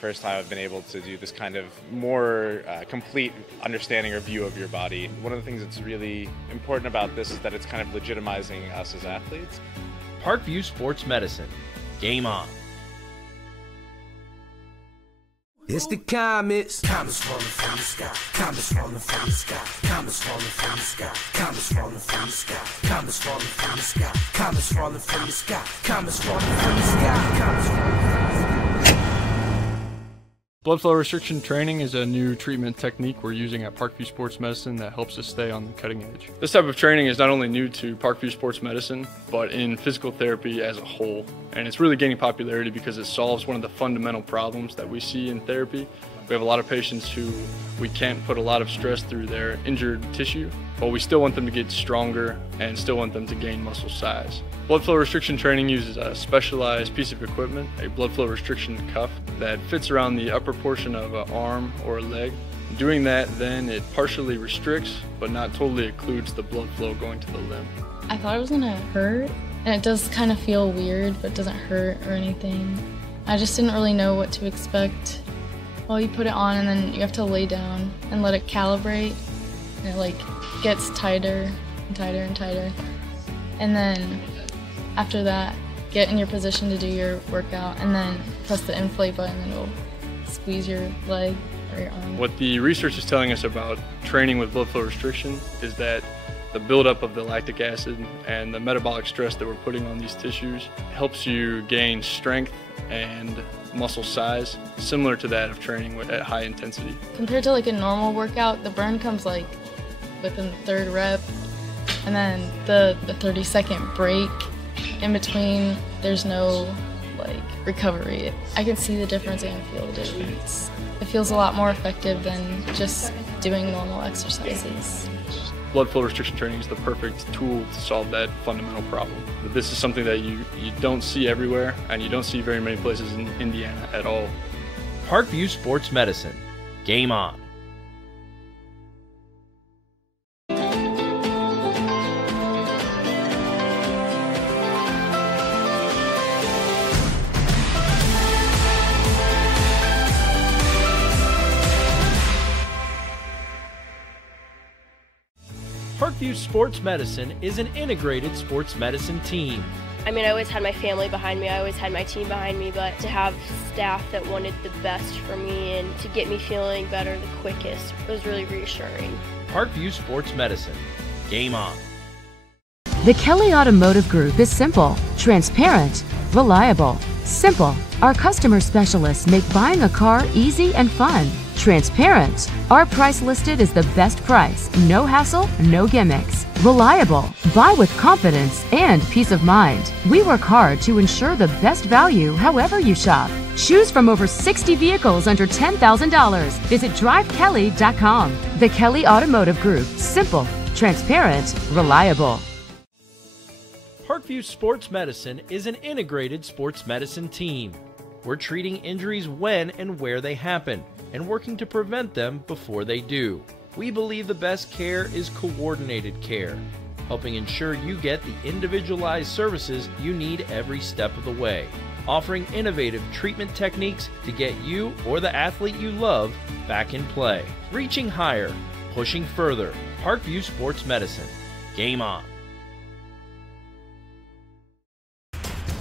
first time I've been able to do this kind of more complete understanding or view of your body. One of the things that's really important about this is that it's kind of legitimizing us as athletes. Parkview Sports Medicine. Game on. It's the comets. Comets falling from the sky. Comets falling from the sky. Comets falling from the sky. Comets falling from the sky. Comets falling from the sky. Comets falling from the sky. Comets falling from the sky. Comets falling from the sky. Blood flow restriction training is a new treatment technique we're using at Parkview Sports Medicine that helps us stay on the cutting edge. This type of training is not only new to Parkview Sports Medicine, but in physical therapy as a whole. And it's really gaining popularity because it solves one of the fundamental problems that we see in therapy. We have a lot of patients who we can't put a lot of stress through their injured tissue, but we still want them to get stronger and still want them to gain muscle size. Blood flow restriction training uses a specialized piece of equipment, a blood flow restriction cuff that fits around the upper portion of an arm or a leg. Doing that, then it partially restricts, but not totally occludes the blood flow going to the limb. I thought it was gonna hurt, and it does kind of feel weird, but it doesn't hurt or anything. I just didn't really know what to expect. Well, you put it on and then you have to lay down and let it calibrate, and it like gets tighter and tighter and tighter. And then after that, get in your position to do your workout and then press the inflate button and it'll squeeze your leg or your arm. What the research is telling us about training with blood flow restriction is that the buildup of the lactic acid and the metabolic stress that we're putting on these tissues helps you gain strength and muscle size, similar to that of training at high intensity. Compared to like a normal workout, the burn comes like within the third rep, and then the 30-second break in between, there's no like recovery. I can see the difference and feel the difference. It feels a lot more effective than just doing normal exercises. Blood flow restriction training is the perfect tool to solve that fundamental problem. But this is something that you don't see everywhere, and you don't see very many places in Indiana at all. Parkview Sports Medicine. Game on. Parkview Sports Medicine is an integrated sports medicine team. I mean, I always had my family behind me, I always had my team behind me, but to have staff that wanted the best for me and to get me feeling better the quickest was really reassuring. Parkview Sports Medicine. Game on. The Kelly Automotive Group is simple, transparent, reliable. Simple. Our customer specialists make buying a car easy and fun. Transparent. Our price listed is the best price. No hassle, no gimmicks. Reliable. Buy with confidence and peace of mind. We work hard to ensure the best value however you shop. Choose from over 60 vehicles under $10,000. Visit drivekelly.com. The Kelly Automotive Group. Simple, transparent, reliable. Parkview Sports Medicine is an integrated sports medicine team. We're treating injuries when and where they happen and working to prevent them before they do. We believe the best care is coordinated care, helping ensure you get the individualized services you need every step of the way, offering innovative treatment techniques to get you or the athlete you love back in play. Reaching higher, pushing further. Parkview Sports Medicine. Game on.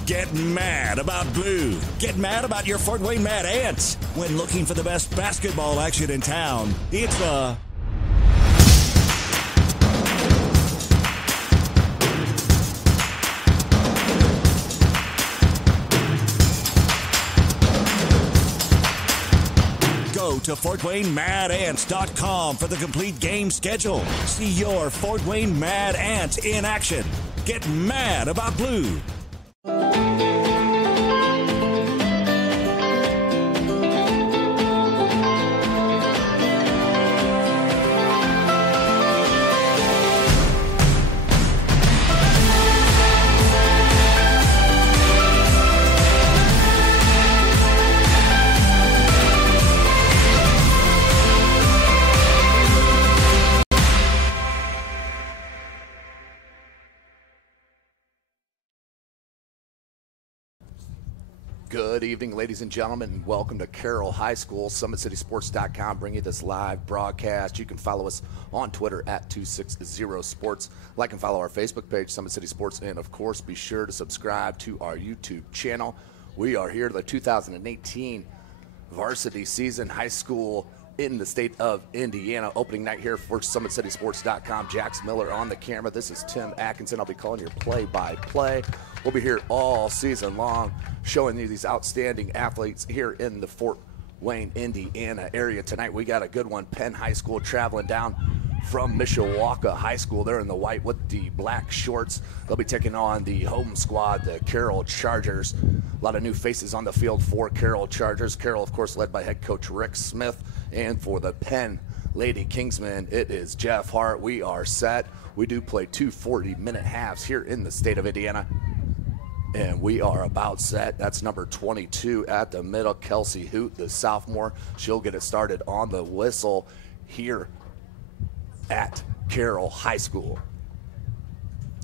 Get mad about blue. Get mad about your Fort Wayne Mad Ants. When looking for the best basketball action in town, it's the Go to FortWayneMadAnts.com for the complete game schedule. See your Fort Wayne Mad Ants in action. Get mad about blue. Good evening, ladies and gentlemen, and welcome to Carroll High School. SummitCitySports.com bring you this live broadcast. You can follow us on Twitter at 260sports. Like and follow our Facebook page, Summit City Sports, and of course, be sure to subscribe to our YouTube channel. We are here to the 2018 varsity season, high school in the state of Indiana. Opening night here for SummitCitySports.com. Jax Miller on the camera. This is Tim Atkinson. I'll be calling your play-by-play. We'll be here all season long showing you these outstanding athletes here in the Fort Wayne, Indiana area. Tonight we got a good one. Penn High School traveling down from Mishawaka High School. They're in the white with the black shorts. They'll be taking on the home squad, the Carroll Chargers. A lot of new faces on the field for Carroll Chargers. Carroll, of course, led by head coach Rick Smith. And for the Penn Lady Kingsmen, it is Jeff Hart. We are set. We do play 2 40-minute halves here in the state of Indiana. And we are about set. That's number 22 at the middle, Kelsey Hoot, the sophomore. She'll get it started on the whistle here at Carroll High School.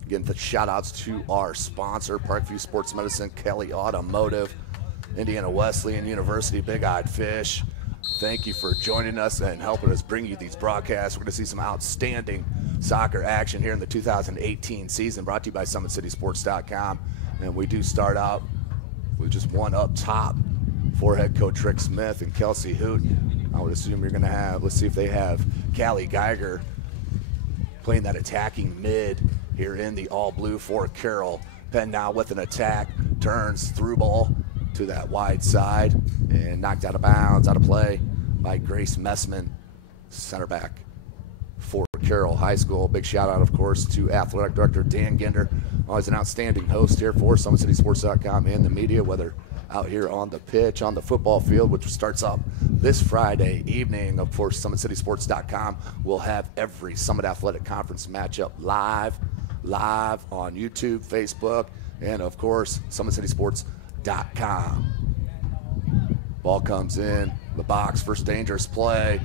Again, the shout-outs to our sponsor, Parkview Sports Medicine, Kelly Automotive, Indiana Wesleyan University, Big Eyed Fish. Thank you for joining us and helping us bring you these broadcasts. We're going to see some outstanding soccer action here in the 2018 season, brought to you by SummitCitySports.com. And we do start out with just one up top for head coach Rick Smith and Kelsey Hoot. I would assume you're going to have, let's see if they have Callie Geiger playing that attacking mid here in the all-blue for Carroll. Penn now with an attack, turns through ball to that wide side and knocked out of bounds, out of play by Grace Messman, center back for Carroll High School. Big shout out, of course, to athletic director Dan Ginder, always an outstanding host here for SummitCitySports.com and the media, whether out here on the pitch, on the football field, which starts up this Friday evening. Of course, SummitCitySports.com will have every Summit Athletic Conference matchup live on YouTube, Facebook, and of course, SummitCitySports.com. Ball comes in the box, first dangerous play.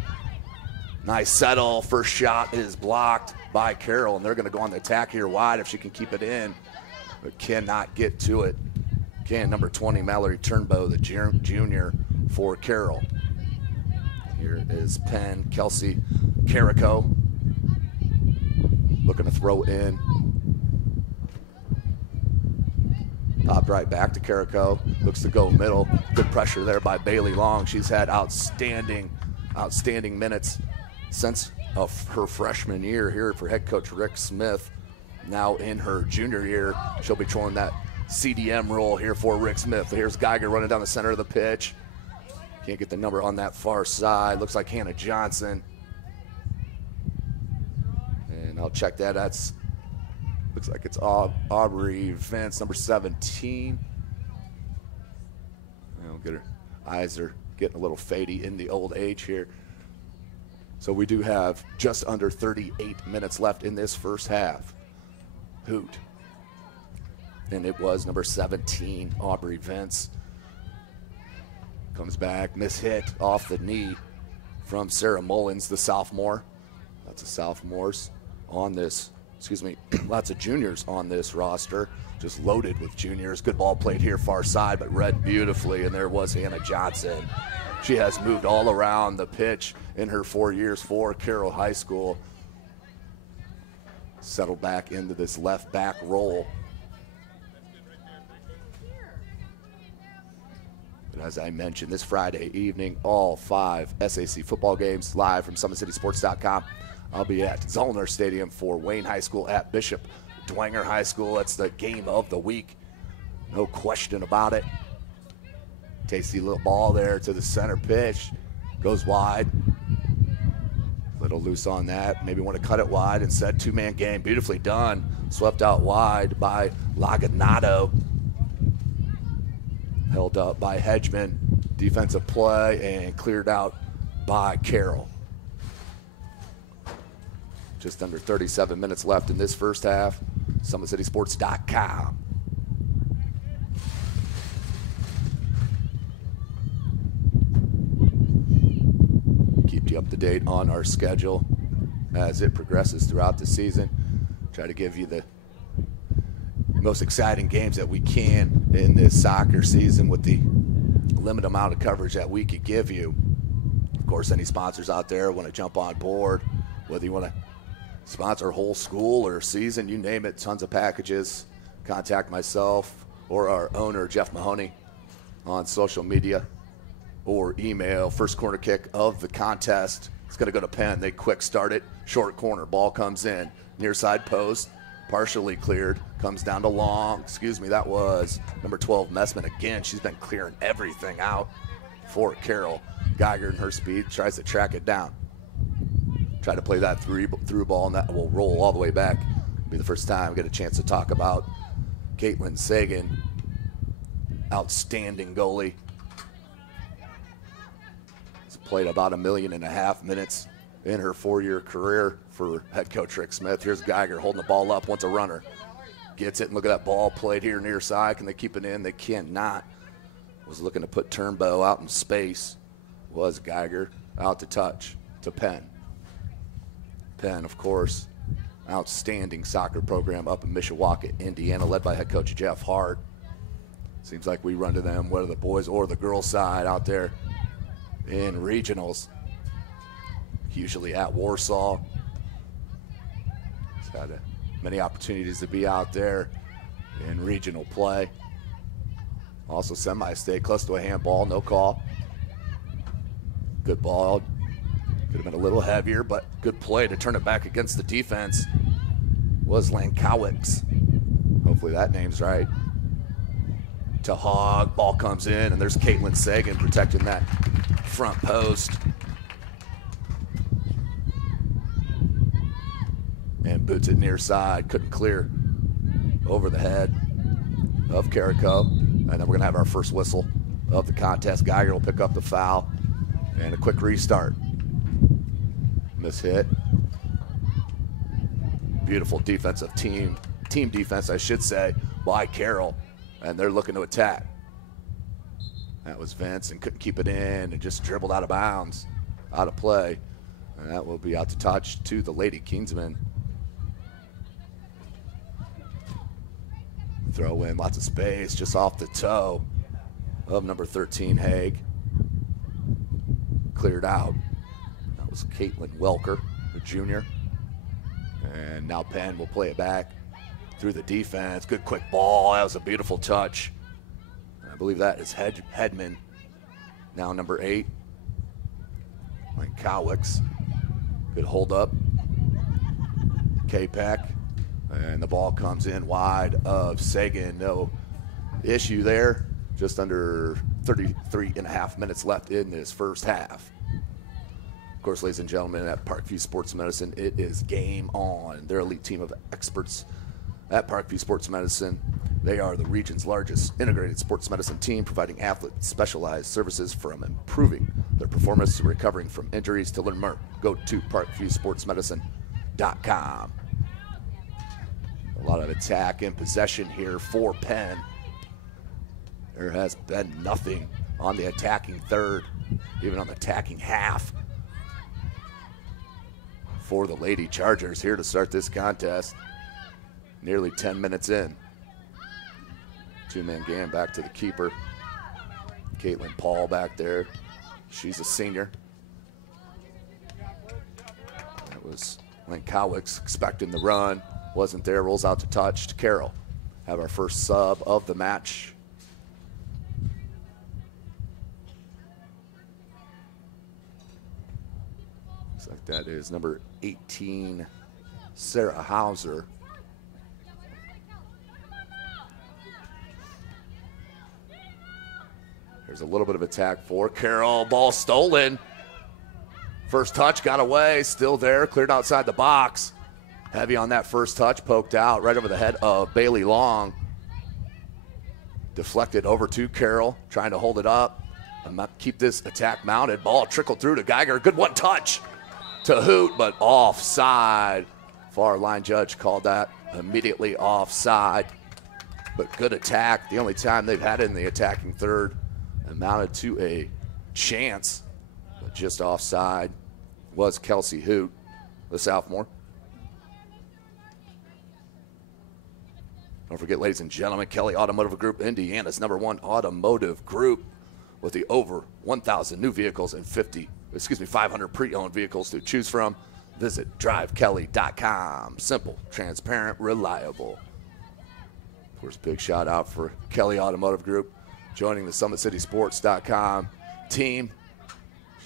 Nice settle, first shot is blocked by Carroll, and they're going to go on the attack here wide if she can keep it in, but cannot get to it. Again, number 20, Mallory Turnbow, the junior for Carroll. Here is Penn, Kelsey Carrico, looking to throw in. Popped right back to Carrico, looks to go middle. Good pressure there by Bailey Long. She's had outstanding minutes since of her freshman year here for head coach Rick Smith. Now in her junior year, she'll be throwing that CDM role here for Rick Smith. Here's Geiger running down the center of the pitch. Can't get the number on that far side. Looks like Hannah Johnson. And I'll check that. Looks like it's Aubrey Vince, number 17. I'll get her eyes are getting a little fadey in the old age here. So we do have just under 38 minutes left in this first half. Hoot. And it was number 17, Aubrey Vince. Comes back, mishit off the knee from Sarah Mullins, the sophomore. Lots of sophomores on this, lots of juniors on this roster. Just loaded with juniors. Good ball played here far side, but read beautifully, and there was Hannah Johnson. She has moved all around the pitch in her 4 years for Carroll High School. Settled back into this left back role. But as I mentioned, this Friday evening, all 5 SAC football games live from SummitCitySports.com. I'll be at Zollner Stadium for Wayne High School at Bishop Dwenger High School. That's the game of the week. No question about it. Tasty little ball there to the center pitch. Goes wide. Little loose on that. Maybe want to cut it wide. Instead, two-man game. Beautifully done. Swept out wide by Laganado. Held up by Hedgeman. Defensive play and cleared out by Carroll. Just under 37 minutes left in this first half. SummitCitySports.com. Keep you up to date on our schedule as it progresses throughout the season. Try to give you the most exciting games that we can in this soccer season with the limited amount of coverage that we could give you. Of course, any sponsors out there want to jump on board, whether you want to sponsor a whole school or season, you name it, tons of packages. Contact myself or our owner, Jeff Mahoney, on social media, or email. First corner kick of the contest. It's going to go to Penn. They quick start it. Short corner. Ball comes in. Near side post. Partially cleared. Comes down to long. Excuse me, that was number 12, Messman. Again, she's been clearing everything out for Carroll. Geiger in her speed tries to track it down. Try to play that through ball, and that will roll all the way back. It'll be the first time I get a chance to talk about Caitlin Sagan. Outstanding goalie. She's played about 1.5 million minutes in her 4-year career for head coach Rick Smith. Here's Geiger holding the ball up, wants a runner. Gets it, and look at that ball played here near side. Can they keep it in? They cannot. Was looking to put Turnbow out in space. Was Geiger out to touch to Penn. Penn, of course, outstanding soccer program up in Mishawaka, Indiana, led by head coach Jeff Hart. Seems like we run to them, whether the boys or the girls side out there in regionals. Usually at Warsaw. He's had many opportunities to be out there in regional play. Also semi-state, close to a handball, no call. Good ball. Could have been a little heavier, but good play to turn it back against the defense. Was Lankowicz. Hopefully that name's right. To Hogg, ball comes in, and there's Caitlin Sagan protecting that front post. And boots it near side, couldn't clear over the head of Carrico. And then we're gonna have our first whistle of the contest. Geiger will pick up the foul, and a quick restart. Miss hit. Beautiful defensive team defense, I should say, by Carroll. And they're looking to attack. That was Vince, and couldn't keep it in and just dribbled out of bounds, out of play. And that will be out to touch to the Lady Kingsmen. Throw in, lots of space, just off the toe of number 13, Haig. Cleared out. That was Caitlin Welker, the junior. And now Penn will play it back through the defense. Good quick ball. That was a beautiful touch. I believe that is Hedman. Now number 8. Lankowicz. Good hold up. K-Pack. And the ball comes in wide of Sagan. No issue there. Just under 33.5 minutes left in this first half. Of course, ladies and gentlemen, at Parkview Sports Medicine, it is game on. Their elite team of experts at Parkview Sports Medicine. They are the region's largest integrated sports medicine team, providing athletes specialized services from improving their performance to recovering from injuries. To learn more, go to parkviewsportsmedicine.com. A lot of attack and possession here for Penn. There has been nothing on the attacking third, even on the attacking half, for the Lady Chargers here to start this contest. Nearly 10 minutes in. Two-man game back to the keeper. Caitlin Paul back there. She's a senior. That was Lankowicz expecting the run. Wasn't there, rolls out to touch to Carroll. Have our first sub of the match. Looks like that is number 18, Sarah Hauser. There's a little bit of attack for Carroll. Ball stolen. First touch got away, still there, cleared outside the box. Heavy on that first touch, poked out right over the head of Bailey Long. Deflected over to Carroll, trying to hold it up and keep this attack mounted. Ball trickled through to Geiger. Good one touch to Hoot, but offside. Far line judge called that immediately offside. But good attack. The only time they've had it in the attacking third. Amounted to a chance, but just offside was Kelsey Hoot, the sophomore. Don't forget, ladies and gentlemen, Kelly Automotive Group, Indiana's #1 automotive group with the over 1,000 new vehicles and 500 pre-owned vehicles to choose from. Visit drivekelly.com. Simple, transparent, reliable. Of course, big shout out for Kelly Automotive Group joining the SummitCitySports.com team.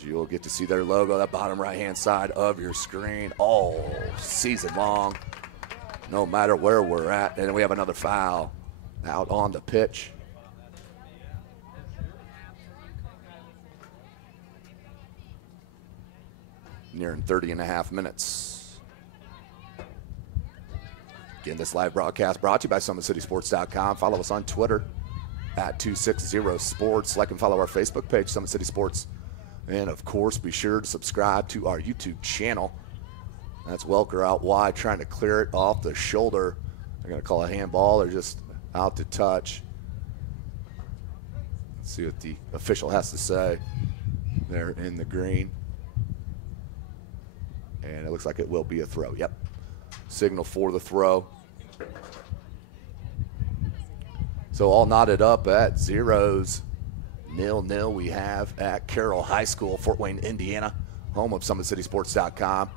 You'll get to see their logo, that bottom right-hand side of your screen all season long, no matter where we're at. And we have another foul out on the pitch. Nearing 30.5 minutes. Again, this live broadcast brought to you by SummitCitySports.com. Follow us on Twitter at 260sports. Like and follow our Facebook page, Summit City Sports. And, of course, be sure to subscribe to our YouTube channel. That's Welker out wide, trying to clear it off the shoulder. They're going to call a handball or just out to touch. Let's see what the official has to say there in the green. And it looks like it will be a throw. Yep. Signal for the throw. So all knotted up at zeros. 0-0 we have at Carroll High School, Fort Wayne, Indiana, home of SummitCitySports.com.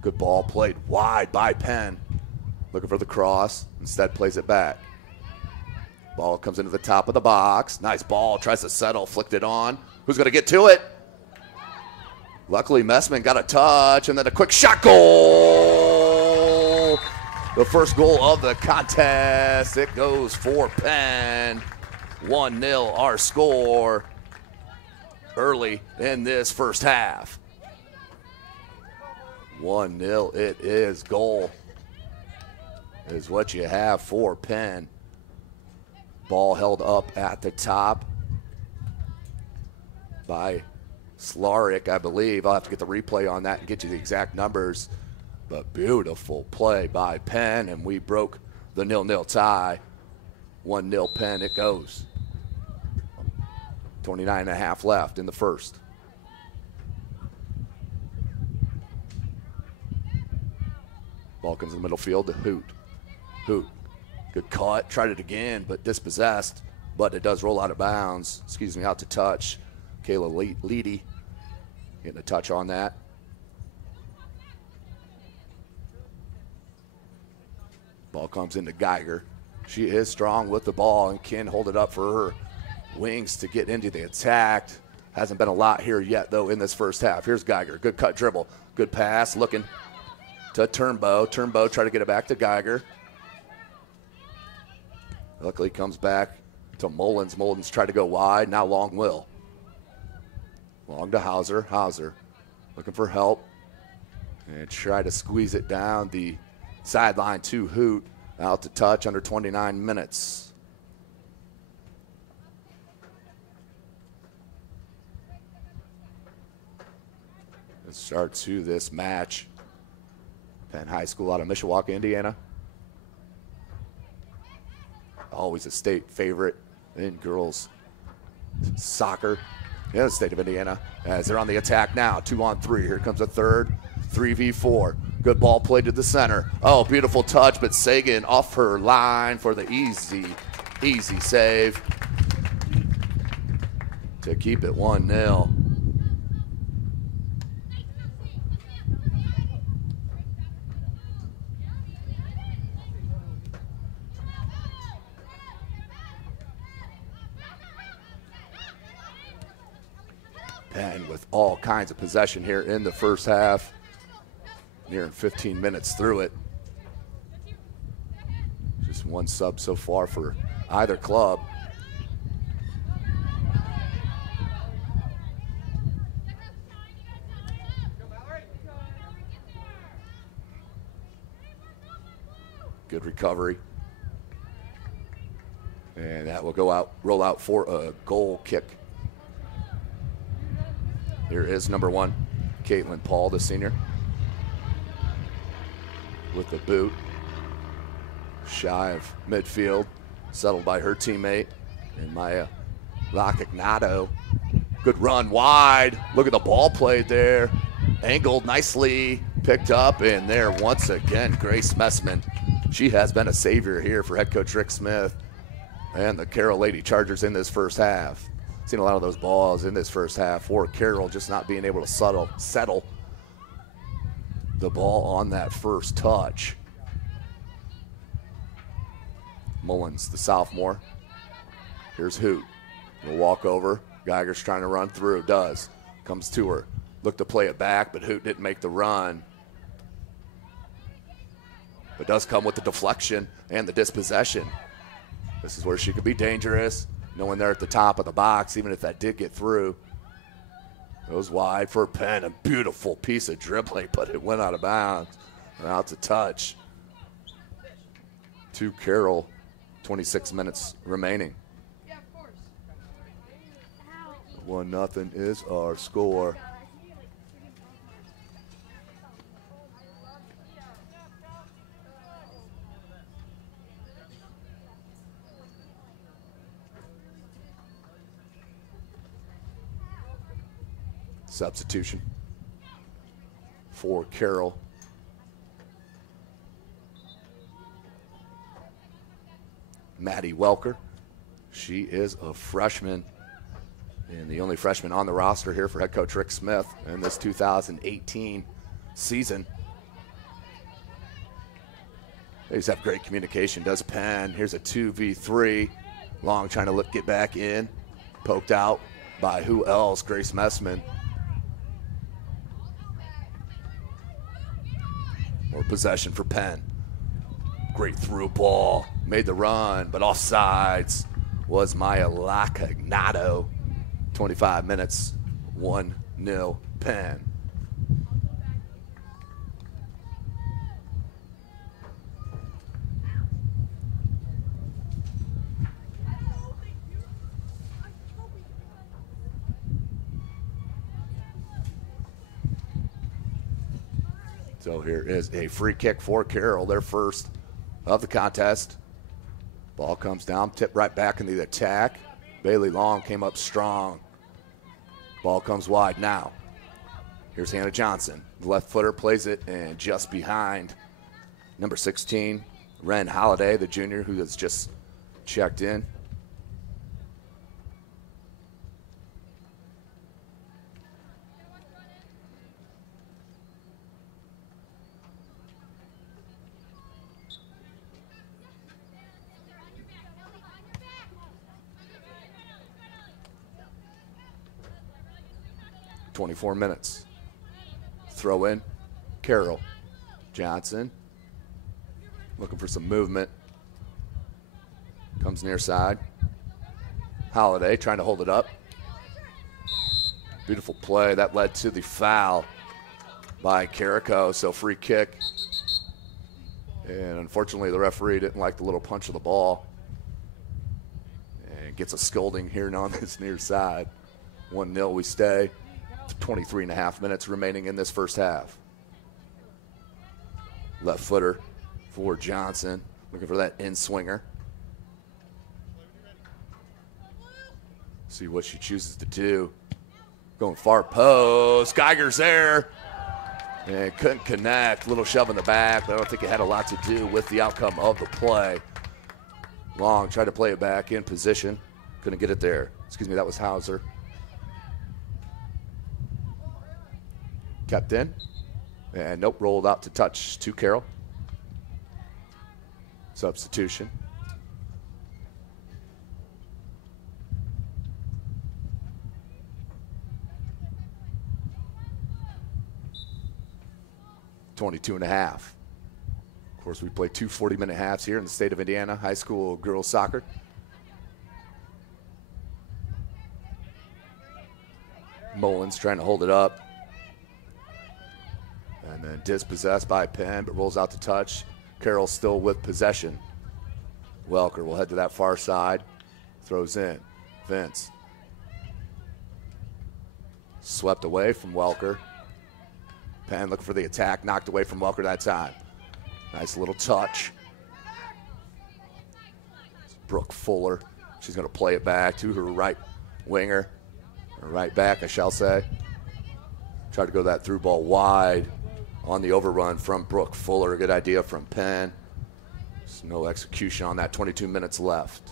Good ball played wide by Penn. Looking for the cross. Instead plays it back. Ball comes into the top of the box. Nice ball. Tries to settle. Flicked it on. Who's going to get to it? Luckily, Messman got a touch. And then a quick shot. Goal! The first goal of the contest. It goes for Penn. 1-0 our score early in this first half. 1-0 it is. Goal is what you have for Penn. Ball held up at the top by Slarick, I believe. I'll have to get the replay on that and get you the exact numbers. But beautiful play by Penn, and we broke the 0-0 tie. 1-0 Penn it goes. 29.5 left in the first. Ball comes in the middle field to Hoot. Hoot, good cut, tried it again, but dispossessed. But it does roll out of bounds. Out to touch. Kayla Leedy getting a touch on that. Ball comes into Geiger. She is strong with the ball and can hold it up for her wings to get into the attack. Hasn't been a lot here yet, though, in this first half. Here's Geiger. Good cut dribble. Good pass. Looking to Turnbow. Turnbow try to get it back to Geiger. Luckily comes back to Mullins. Mullins tried to go wide. Now Long will. Long to Hauser. Hauser looking for help. And try to squeeze it down the sideline to Hoot. Out to touch under 29 minutes. Start to this match. Penn High School out of Mishawaka, Indiana. Always a state favorite in girls soccer in the state of Indiana. As they're on the attack now, 2-on-3. Here comes a third, 3v4. Good ball played to the center. Oh, beautiful touch, but Sagan off her line for the easy save to keep it 1-0. Penn with all kinds of possession here in the first half. Nearing 15 minutes through it. Just one sub so far for either club. Good recovery. And that will roll out for a goal kick. Here is #1, Caitlin Paul, the senior, with the boot. Shy of midfield, settled by her teammate, and Maya Lacagnato. Good run wide. Look at the ball played there. Angled nicely, picked up, and there once again, Grace Messman She has been a savior here for head coach Rick Smith and the Carroll Lady Chargers in this first half. Seen a lot of those balls in this first half for Carroll, just not being able to settle the ball on that first touch. Mullins, the sophomore. Here's Hoot. We'll walk over. Geiger's trying to run through. Does. Comes to her. Looked to play it back, but Hoot didn't make the run. But does come with the deflection and the dispossession. This is where she could be dangerous, knowing they're at the top of the box, even if that did get through. Goes wide for Penn. A beautiful piece of dribbling, but it went out of bounds. Or out to touch. To Carroll. 26 minutes remaining. 1-0 is our score. Substitution for Carroll. Maddie Welker. She is a freshman and the only freshman on the roster here for head coach Rick Smith in this 2018 season. They just have great communication, does Penn. Here's a 2v3. Long trying to get back in. Poked out by who else? Grace Messman. More possession for Penn. Great through ball. Made the run, but offsides was Maya Lacagnato. 25 minutes, 1-0 Penn. So here is a free kick for Carroll, their first of the contest. Ball comes down, tipped right back in the attack. Bailey Long came up strong. Ball comes wide now. Here's Hannah Johnson. The left footer plays it, and just behind number 16, Ren Holiday, the junior who has just checked in. .24 minutes. Throw in. Carroll. Johnson. Looking for some movement. Comes near side. Holiday trying to hold it up. Beautiful play. That led to the foul by Carrico. So free kick. And unfortunately the referee didn't like the little punch of the ball. And gets a scolding here on this near side. 1-0 we stay. 23.5 minutes remaining in this first half. Left footer for Johnson. Looking for that in-swinger. See what she chooses to do. Going far post. Geiger's there. And couldn't connect. Little shove in the back, but I don't think it had a lot to do with the outcome of the play. Long tried to play it back in position. Couldn't get it there. Excuse me, that was Hauser. Kept in. And nope, rolled out to touch to Carroll. Substitution. .22 and a half. Of course, we play 2 40-minute halves here in the state of Indiana, high school girls soccer. Mullins trying to hold it up. And then dispossessed by Penn, but rolls out to touch. Carroll still with possession. Welker will head to that far side. Throws in. Vince. Swept away from Welker. Penn looking for the attack. Knocked away from Welker that time. Nice little touch. Brooke Fuller. She's going to play it back to her right winger. Or right back, I shall say. Tried to go that through ball wide. On the overrun from Brooke Fuller. Good idea from Penn. There's no execution on that, 22 minutes left.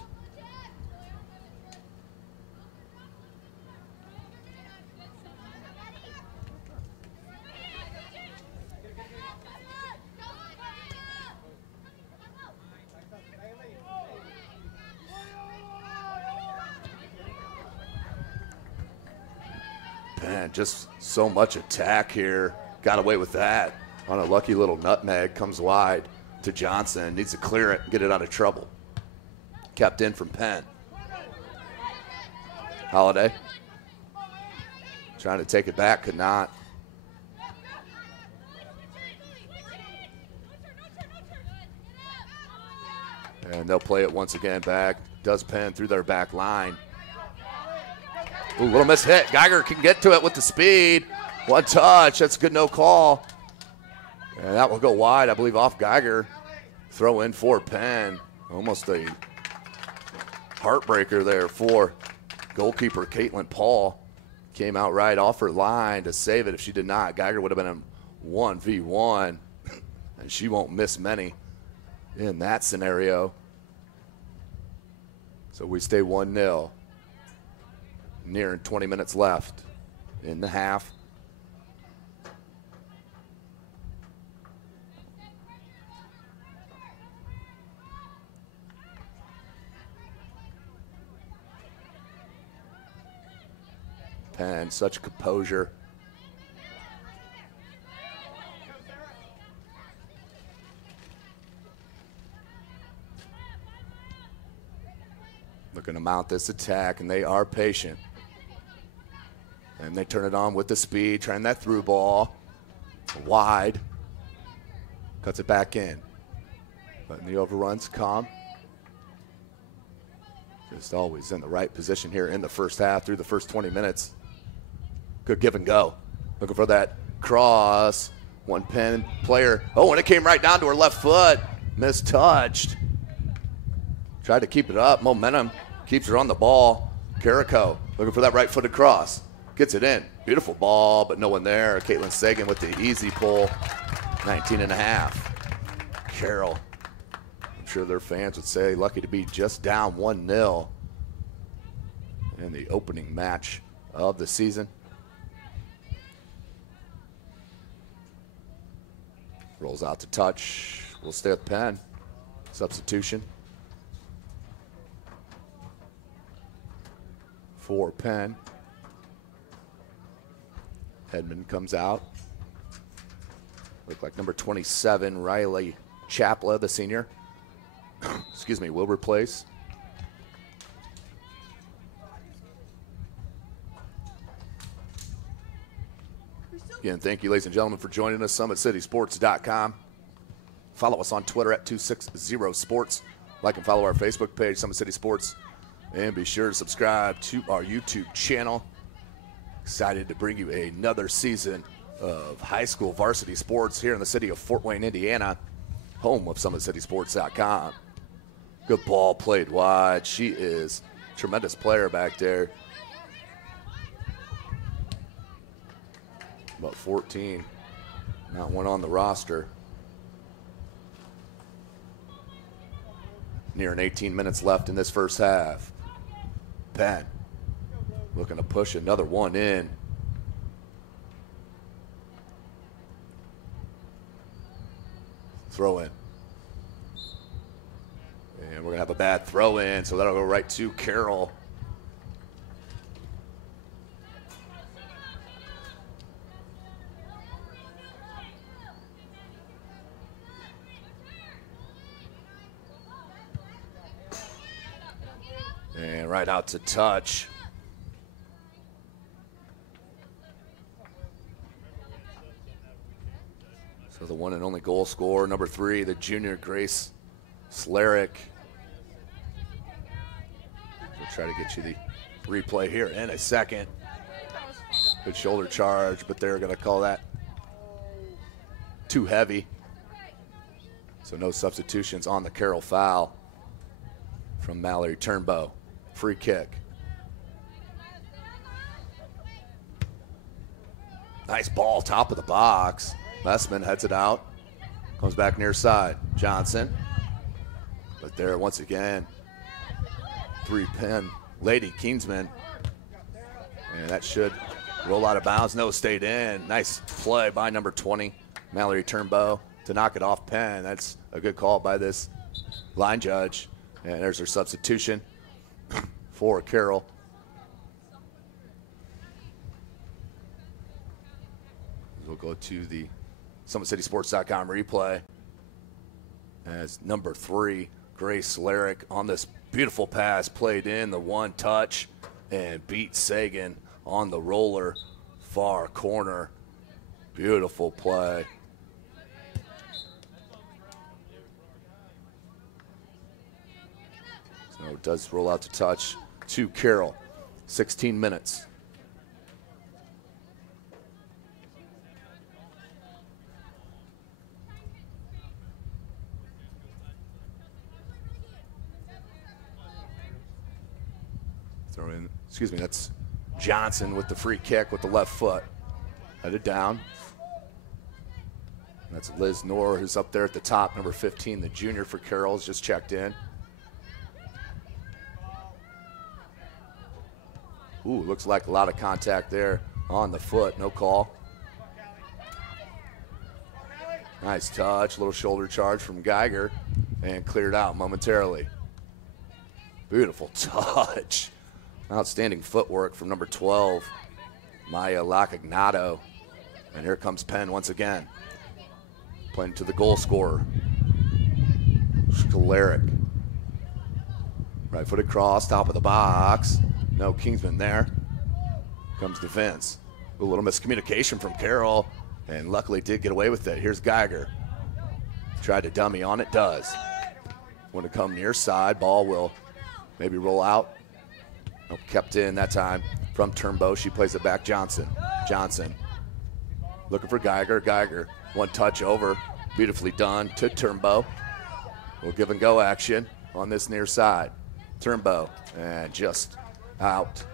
Man, just so much attack here. Got away with that. On a lucky little nutmeg, comes wide to Johnson. Needs to clear it and get it out of trouble. Kept in from Penn. Holiday. Trying to take it back, could not. And they'll play it once again back. Does Penn through their back line. Ooh, little miss hit. Geiger can get to it with the speed. One touch. That's a good no call. And that will go wide, I believe, off Geiger. Throw in for Penn. Almost a heartbreaker there for goalkeeper Caitlin Paul. Came out right off her line to save it. If she did not, Geiger would have been in 1v1. And she won't miss many in that scenario. So we stay 1-0. Nearing 20 minutes left in the half. Penn, such composure. Looking to mount this attack, and they are patient. And they turn it on with the speed, trying that through ball. Wide. Cuts it back in. Letting the overruns come. Just always in the right position here in the first half through the first 20 minutes. Good give and go. Looking for that cross. One Penn player. Oh, and it came right down to her left foot. Mistouched. Tried to keep it up. Momentum keeps her on the ball. Carrico looking for that right-footed cross. Gets it in. Beautiful ball, but no one there. Caitlin Sagan with the easy pull. 19.5. Carroll. I'm sure their fans would say lucky to be just down 1-0 in the opening match of the season. Rolls out to touch. We'll stay at Penn. Substitution for Penn. Edmond comes out. Look like number 27, Riley Chapla, the senior. Excuse me, will replace. Again, thank you, ladies and gentlemen, for joining us. SummitCitySports.com. Follow us on Twitter at 260sports. Like and follow our Facebook page, Summit City Sports. And be sure to subscribe to our YouTube channel. Excited to bring you another season of high school varsity sports here in the city of Fort Wayne, Indiana, home of SummitCitySports.com. Good ball played wide. She is a tremendous player back there. About 14, not one on the roster. Nearing 18 minutes left in this first half. Penn looking to push another one in. Throw in. And we're going to have a bad throw in, so that'll go right to Carroll. And right out to touch. So the one and only goal scorer, number 3, the junior Grace Slarick. We'll try to get you the replay here in a second. Good shoulder charge, but they're going to call that too heavy. So no substitutions on the Carroll foul from Mallory Turnbow. Free kick. Nice ball, top of the box. Messman heads it out. Comes back near side. Johnson. But there, once again, 3 Penn Lady Kingsmen. And that should roll out of bounds. No, stayed in. Nice play by number 20, Mallory Turnbow, to knock it off Penn. That's a good call by this line judge. And there's her substitution for Carroll. We'll go to the SummitCitySports.com replay as number 3, Grace Larrick, on this beautiful pass, played in the one touch and beat Sagan on the roller, far corner. Beautiful play. So it does roll out to touch to Carroll. 16 minutes. Throw in, excuse me, that's Johnson with the free kick with the left foot. Headed down. That's Liz Knorr, who's up there at the top, number 15, the junior for Carroll, has just checked in. Ooh, looks like a lot of contact there on the foot, no call. Nice touch, little shoulder charge from Geiger, and cleared out momentarily. Beautiful touch. Outstanding footwork from number 12, Maya Lacagnato. And here comes Penn once again. Playing to the goal scorer, Skolaric. Right footed cross, top of the box. No Kingsman there. Comes defense. A little miscommunication from Carroll, and luckily did get away with it. Here's Geiger. Tried to dummy on it, does. Want to come near side, ball will maybe roll out. Nope, kept in that time from Turnbow. She plays it back, Johnson. Johnson looking for Geiger. Geiger, one touch over. Beautifully done to Turnbow. We'll give and go action on this near side. Turnbow, and just out.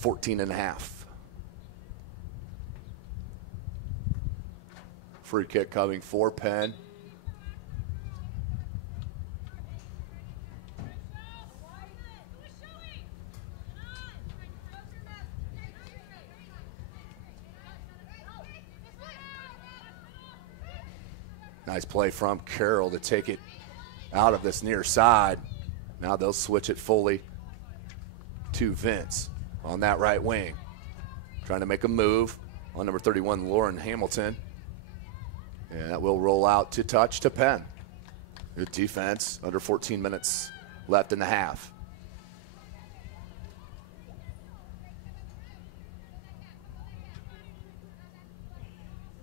.14.5. Free kick coming for Penn. Nice play from Carroll to take it out of this near side. Now they'll switch it fully to Vince on that right wing. Trying to make a move on number 31, Lauren Hamilton. And that will roll out to touch to Penn. Good defense, under 14 minutes left in the half.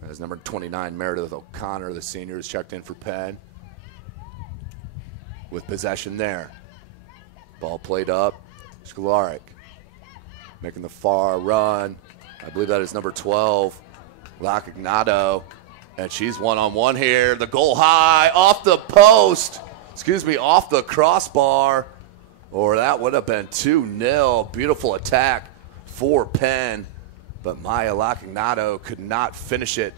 As number 29, Meredith O'Connor, the senior, is checked in for Penn. With possession there. Ball played up. Skolaric making the far run. I believe that is number 12, Lacagnato. And she's one-on-one here. The goal high, off the post. Excuse me, off the crossbar. Or that would have been 2-0. Beautiful attack for Penn. But Maya Lacagnato could not finish it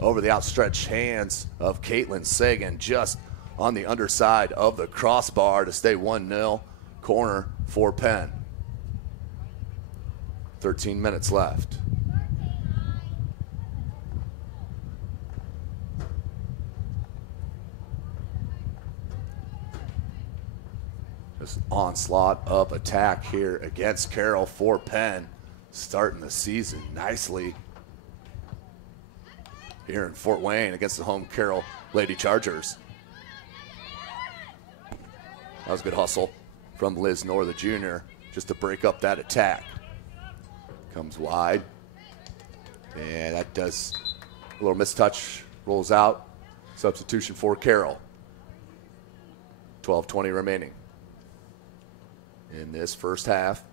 over the outstretched hands of Caitlin Sagan, just on the underside of the crossbar to stay 1-0. Corner for Penn. 13 minutes left. This onslaught of attack here against Carroll for Penn. Starting the season nicely here in Fort Wayne against the home Carroll Lady Chargers. That was a good hustle from Liz Knorr, the junior, just to break up that attack. Comes wide, and that does a little mistouch, rolls out. Substitution for Carroll. 12:20 remaining in this first half.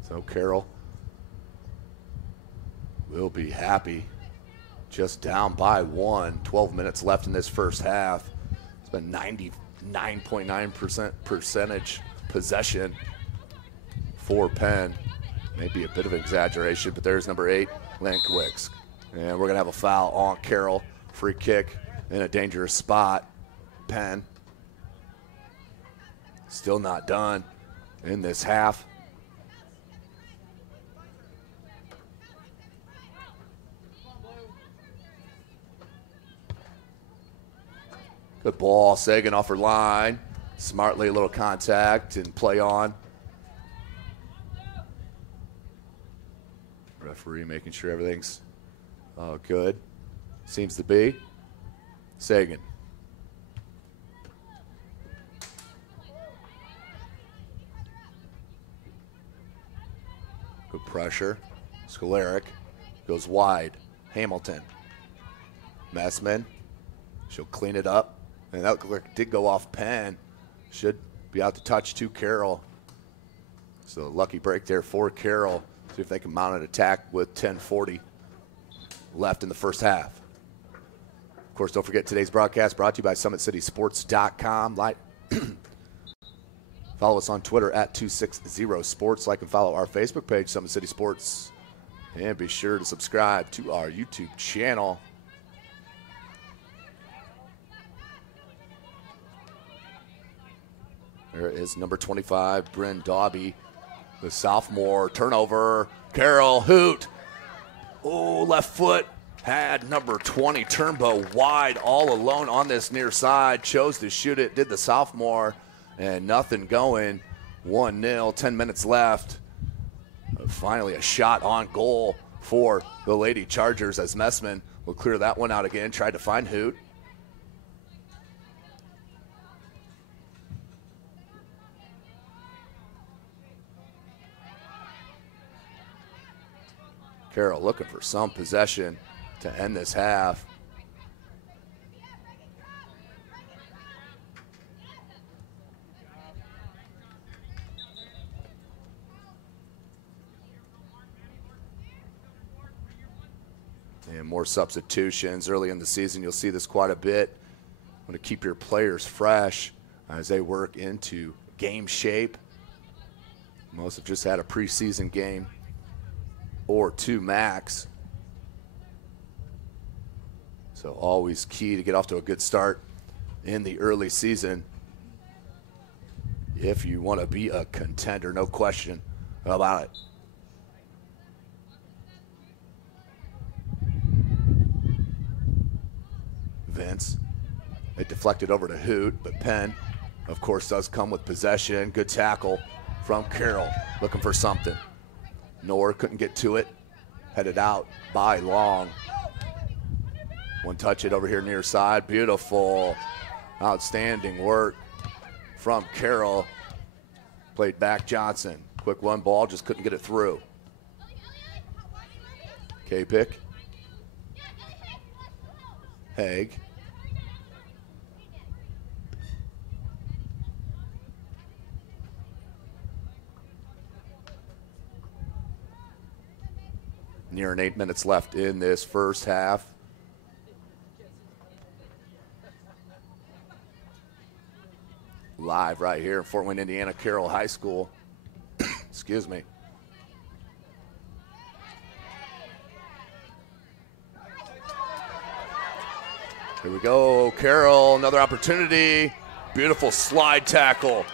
So Carroll will be happy just down by 1. 12 minutes left in this first half. It's been 99.9% percentage possession for Penn. Maybe a bit of an exaggeration, but there's number 8, Lankwicks. And we're going to have a foul on Carroll. Free kick in a dangerous spot. Penn still not done in this half. Good ball, Sagan off her line. Smartly, a little contact and play on. Referee making sure everything's good. Seems to be. Sagan. Good pressure. Skolaric goes wide. Hamilton. Messman. She'll clean it up. And that did go off Penn. Should be out to touch to Carroll. So lucky break there for Carroll. See if they can mount an attack with 10:40 left in the first half. Of course, don't forget today's broadcast brought to you by SummitCitySports.com. Follow us on Twitter at 260sports. Like and follow our Facebook page, Summit City Sports. And be sure to subscribe to our YouTube channel. There is number 25, Bryn Dobby, the sophomore. Turnover. Carroll, hoot. Oh, left foot. Had number 20, Turnbow, wide all alone on this near side. Chose to shoot it, did the sophomore, and nothing going. 1-0, 10 minutes left. Finally, a shot on goal for the Lady Chargers as Messman will clear that one out again. Tried to find Hoot. Carroll looking for some possession to end this half. And more substitutions early in the season. You'll see this quite a bit. Want to keep your players fresh as they work into game shape. Most have just had a preseason game or 2 max. So always key to get off to a good start in the early season if you want to be a contender, no question about it. Vince, it deflected over to Hoot, but Penn, of course, does come with possession. Good tackle from Carroll, looking for something. Nor couldn't get to it. Headed out by Long. One touch it over here near side. Beautiful. Outstanding work from Carroll. Played back Johnson. Quick one ball, just couldn't get it through. K-Pick. Haig. Nearing 8 minutes left in this first half. Live right here in Fort Wayne, Indiana, Carroll High School. Excuse me. Here we go, Carroll, another opportunity. Beautiful slide tackle.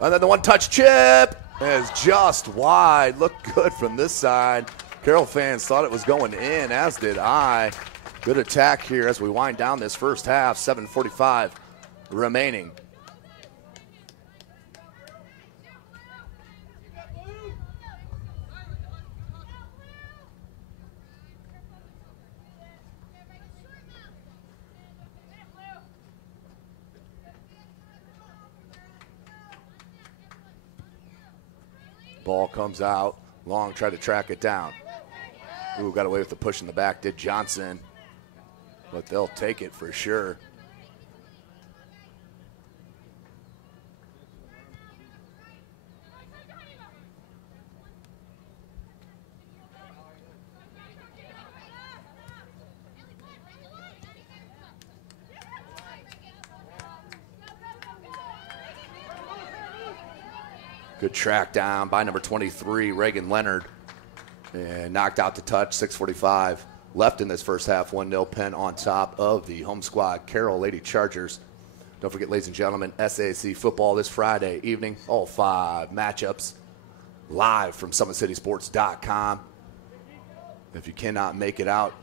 And then the one-touch chip is just wide. Looked good from this side. Carroll fans thought it was going in, as did I. Good attack here as we wind down this first half. 7:45 remaining. Ball comes out. Long tried to track it down. Ooh, got away with the push in the back, did Johnson. But they'll take it for sure. Good track down by number 23, Reagan Leonard. And knocked out to touch, 6:45 left in this first half. 1-0 Penn on top of the home squad, Carroll Lady Chargers. Don't forget, ladies and gentlemen, SAC football this Friday evening. All 5 matchups live from SummitCitySports.com. If you cannot make it out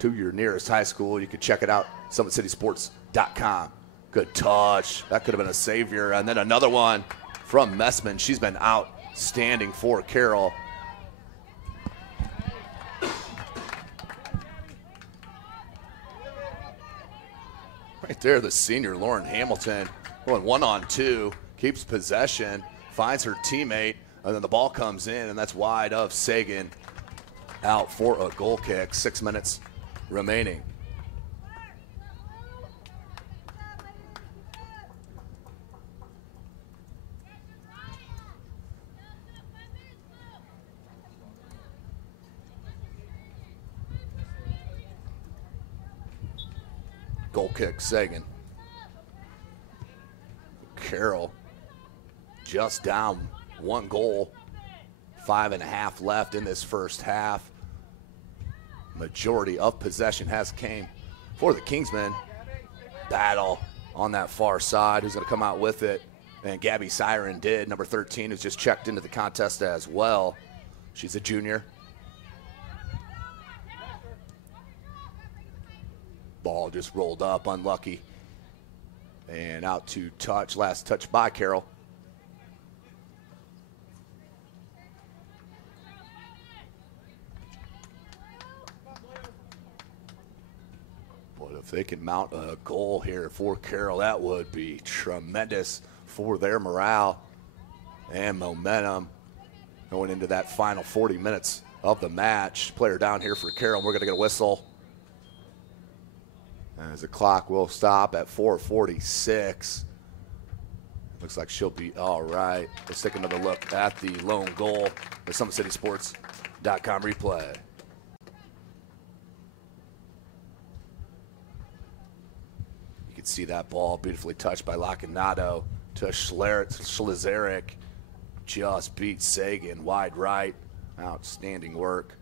to your nearest high school, you can check it out, SummitCitySports.com. Good touch. That could have been a savior. And then another one from Messman. She's been outstanding for Carroll. Right there, the senior, Lauren Hamilton, going 1-on-2, keeps possession, finds her teammate, and then the ball comes in, and that's wide of Sagan, out for a goal kick. 6 minutes remaining. Goal kick, Sagan. Carroll just down 1 goal. 5.5 left in this first half. Majority of possession has came for the Kingsmen. Battle on that far side. Who's going to come out with it? And Gabby Siren did. Number 13, who's just checked into the contest as well. She's a junior. Ball just rolled up, unlucky. And out to touch, last touch by Carroll. But if they can mount a goal here for Carroll, that would be tremendous for their morale and momentum going into that final 40 minutes of the match. Player down here for Carroll. We're going to get a whistle as the clock will stop at 4:46. Looks like she'll be all right. Let's take another look at the lone goal. The SummitCitySports.com replay. You can see that ball beautifully touched by Lacanato to Schlezeric. Just beat Sagan wide right. Outstanding work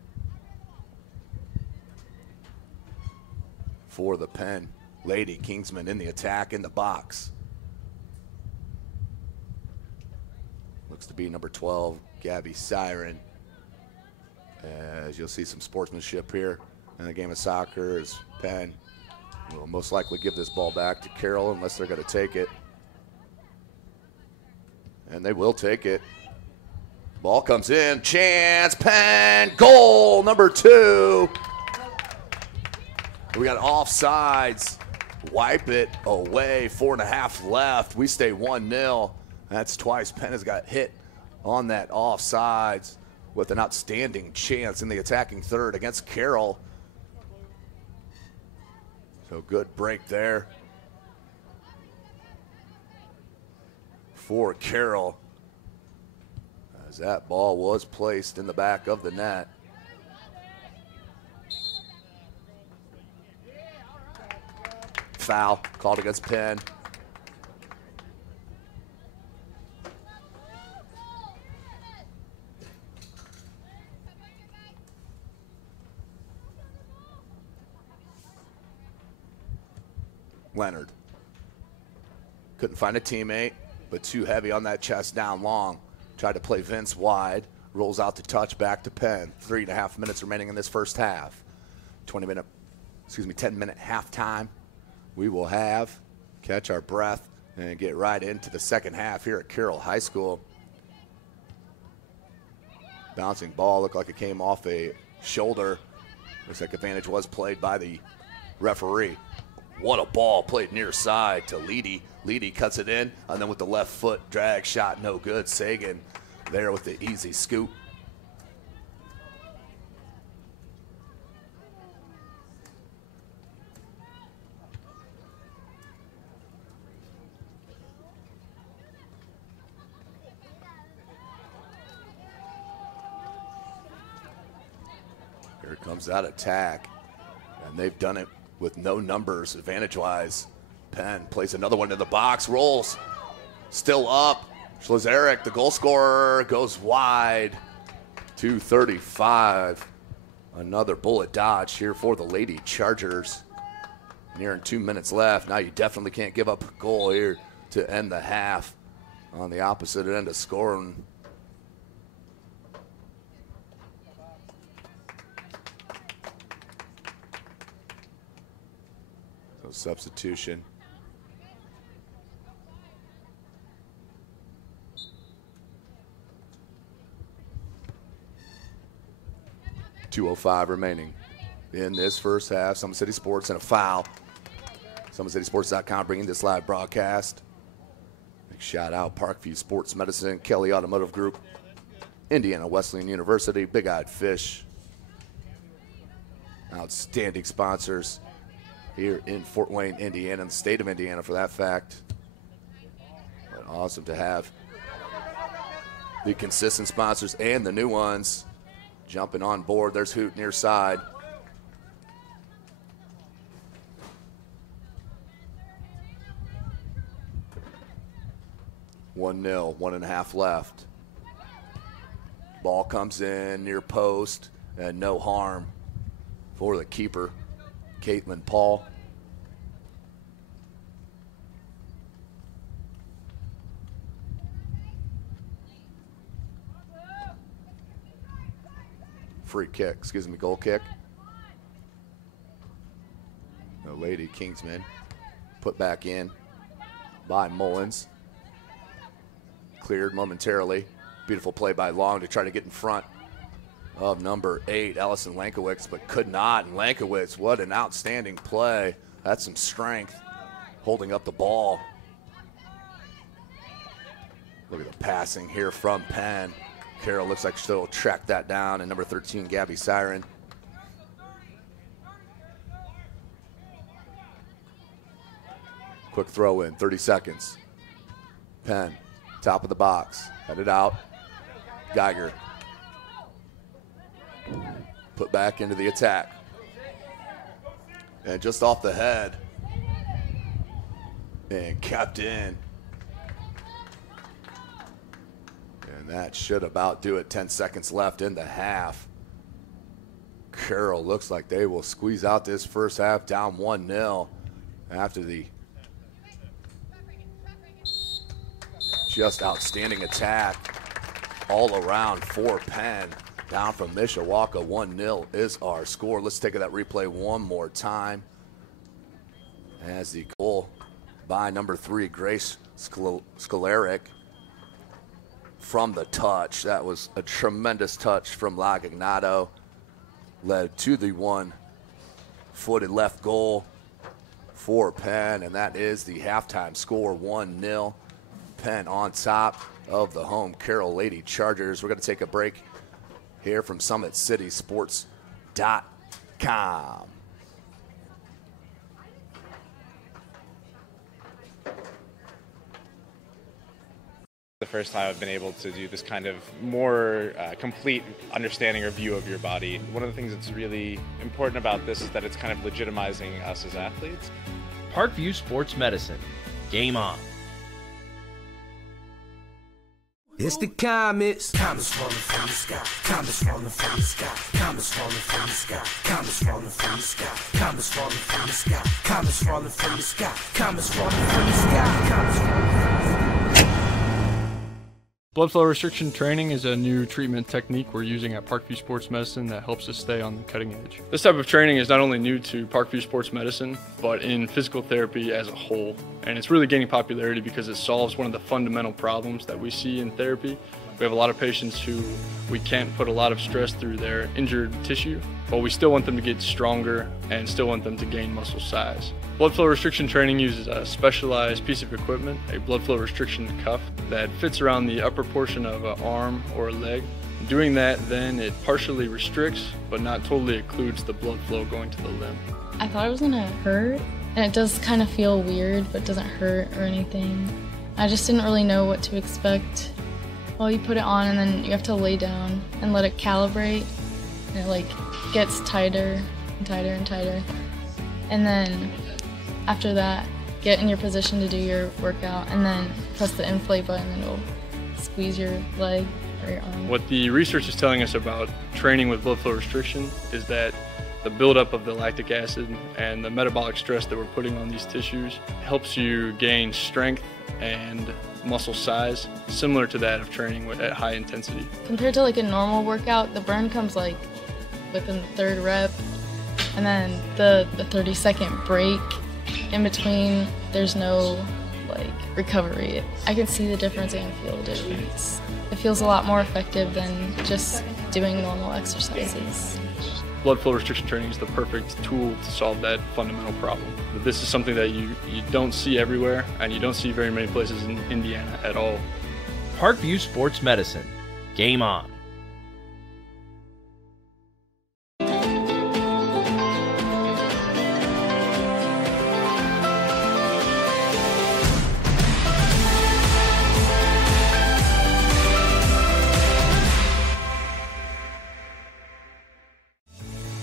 for the Penn Lady Kingsmen in the attack in the box. Looks to be number 12, Gabby Siren. As you'll see some sportsmanship here in the game of soccer, as Penn will most likely give this ball back to Carroll unless they're going to take it. And they will take it. Ball comes in, chance, Penn, goal number 2. We got offsides, wipe it away, 4.5 left. We stay 1-0. That's twice Penn has got hit on that offsides with an outstanding chance in the attacking third against Carroll. So good break there for Carroll as that ball was placed in the back of the net. Foul called against Penn. Leonard couldn't find a teammate, but too heavy on that chest down long. Tried to play Vince wide, rolls out to touch, back to Penn. 3.5 minutes remaining in this first half. 10-minute halftime. We will have, catch our breath, and get right into the second half here at Carroll High School. Bouncing ball, looked like it came off a shoulder. Looks like advantage was played by the referee. What a ball played near side to Leedy. Leedy cuts it in, and then with the left foot, drag shot, no good. Sagan there with the easy scoop. Here comes that attack, and they've done it with no numbers advantage-wise. Penn plays another one in the box, rolls, still up, Schlazeric, the goal scorer, goes wide. 2:35. Another bullet dodge here for the Lady Chargers. Nearing 2 minutes left. Now you definitely can't give up a goal here to end the half on the opposite end of scoring. So substitution. .205 remaining in this first half. Summit City Sports and a foul. SummitCitySports.com bringing this live broadcast. Big shout out Parkview Sports Medicine, Kelly Automotive Group, Indiana Wesleyan University, Big Eyed Fish. Outstanding sponsors here in Fort Wayne, Indiana, and the state of Indiana for that fact. But awesome to have the consistent sponsors and the new ones jumping on board. There's Hoot near side. One 1-0, 1.5 left. Ball comes in near post, and no harm for the keeper, Caitlin Paul. Free kick, goal kick. The Lady Kingsmen put back in by Mullins. Cleared momentarily. Beautiful play by Long to try to get in front of number 8, Allison Lankowitz, but could not. And Lankowitz, what an outstanding play. That's some strength holding up the ball. Look at the passing here from Penn. Carroll looks like she'll track that down, and number 13, Gabby Siren. Quick throw in, 30 seconds. Penn, top of the box, headed out. Geiger. Put back into the attack. And just off the head. And kept in. And that should about do it. 10 seconds left in the half. Carroll looks like they will squeeze out this first half, down 1-0 after the just outstanding attack all around for Penn. Down from Mishawaka, 1-0 is our score. Let's take that replay one more time. As the goal by number 3, Grace Scholaric. From the touch, that was a tremendous touch from Lagagnato. Led to the one-footed left goal for Penn, and that is the halftime score, 1-0. Penn on top of the home Carroll Lady Chargers. We're going to take a break here from SummitCitySports.com. The first time I've been able to do this kind of more complete understanding or view of your body. One of the things that's really important about this is that it's kind of legitimizing us as athletes. Parkview Sports Medicine. Game on. It's the comets. Comets falling from the sky. Comets falling from the sky. Comets falling from the sky. Comets falling from the sky. Comets falling from the sky. Comets falling from the sky. Comets falling from the sky. Comets falling from the sky. Blood flow restriction training is a new treatment technique we're using at Parkview Sports Medicine that helps us stay on the cutting edge. This type of training is not only new to Parkview Sports Medicine, but in physical therapy as a whole. And it's really gaining popularity because it solves one of the fundamental problems that we see in therapy. We have a lot of patients who we can't put a lot of stress through their injured tissue, but we still want them to get stronger and still want them to gain muscle size. Blood flow restriction training uses a specialized piece of equipment, a blood flow restriction cuff that fits around the upper portion of an arm or a leg. Doing that, then it partially restricts, but not totally occludes the blood flow going to the limb. I thought it was gonna hurt, and it does kind of feel weird, but doesn't hurt or anything. I just didn't really know what to expect. Well, you put it on and then you have to lay down and let it calibrate, and it like gets tighter and tighter and tighter. And then after that, get in your position to do your workout, and then press the inflate button and it'll squeeze your leg or your arm. What the research is telling us about training with blood flow restriction is that the buildup of the lactic acid and the metabolic stress that we're putting on these tissues helps you gain strength and muscle size, similar to that of training at high intensity. Compared to like a normal workout, the burn comes like within the third rep, and then the 30-second break in between, there's no like recovery. I can see the difference and feel the difference. It feels a lot more effective than just doing normal exercises. Blood flow restriction training is the perfect tool to solve that fundamental problem. But this is something that you don't see everywhere, and you don't see very many places in Indiana at all. Parkview Sports Medicine. Game on.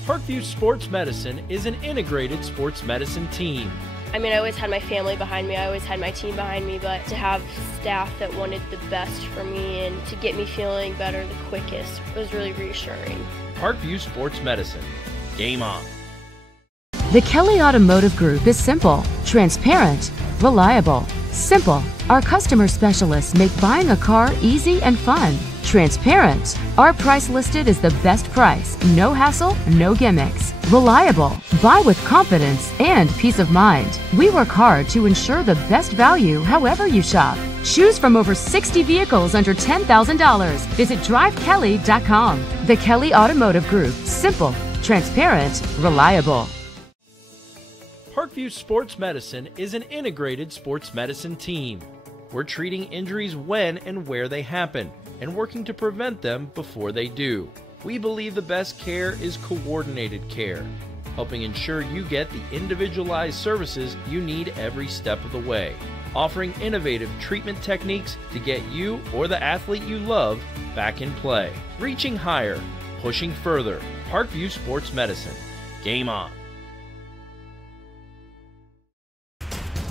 Parkview Sports Medicine is an integrated sports medicine team. I mean, I always had my family behind me, I always had my team behind me, but to have staff that wanted the best for me and to get me feeling better the quickest was really reassuring. Parkview Sports Medicine. Game on. The Kelly Automotive Group is simple, transparent, reliable. Simple. Our customer specialists make buying a car easy and fun. Transparent. Our price listed is the best price. No hassle, no gimmicks. Reliable. Buy with confidence and peace of mind. We work hard to ensure the best value however you shop. Choose from over 60 vehicles under $10,000. Visit drivekelly.com. The Kelly Automotive Group. Simple, transparent, reliable. Parkview Sports Medicine is an integrated sports medicine team. We're treating injuries when and where they happen and working to prevent them before they do. We believe the best care is coordinated care, helping ensure you get the individualized services you need every step of the way, offering innovative treatment techniques to get you or the athlete you love back in play. Reaching higher, pushing further. Parkview Sports Medicine. Game on.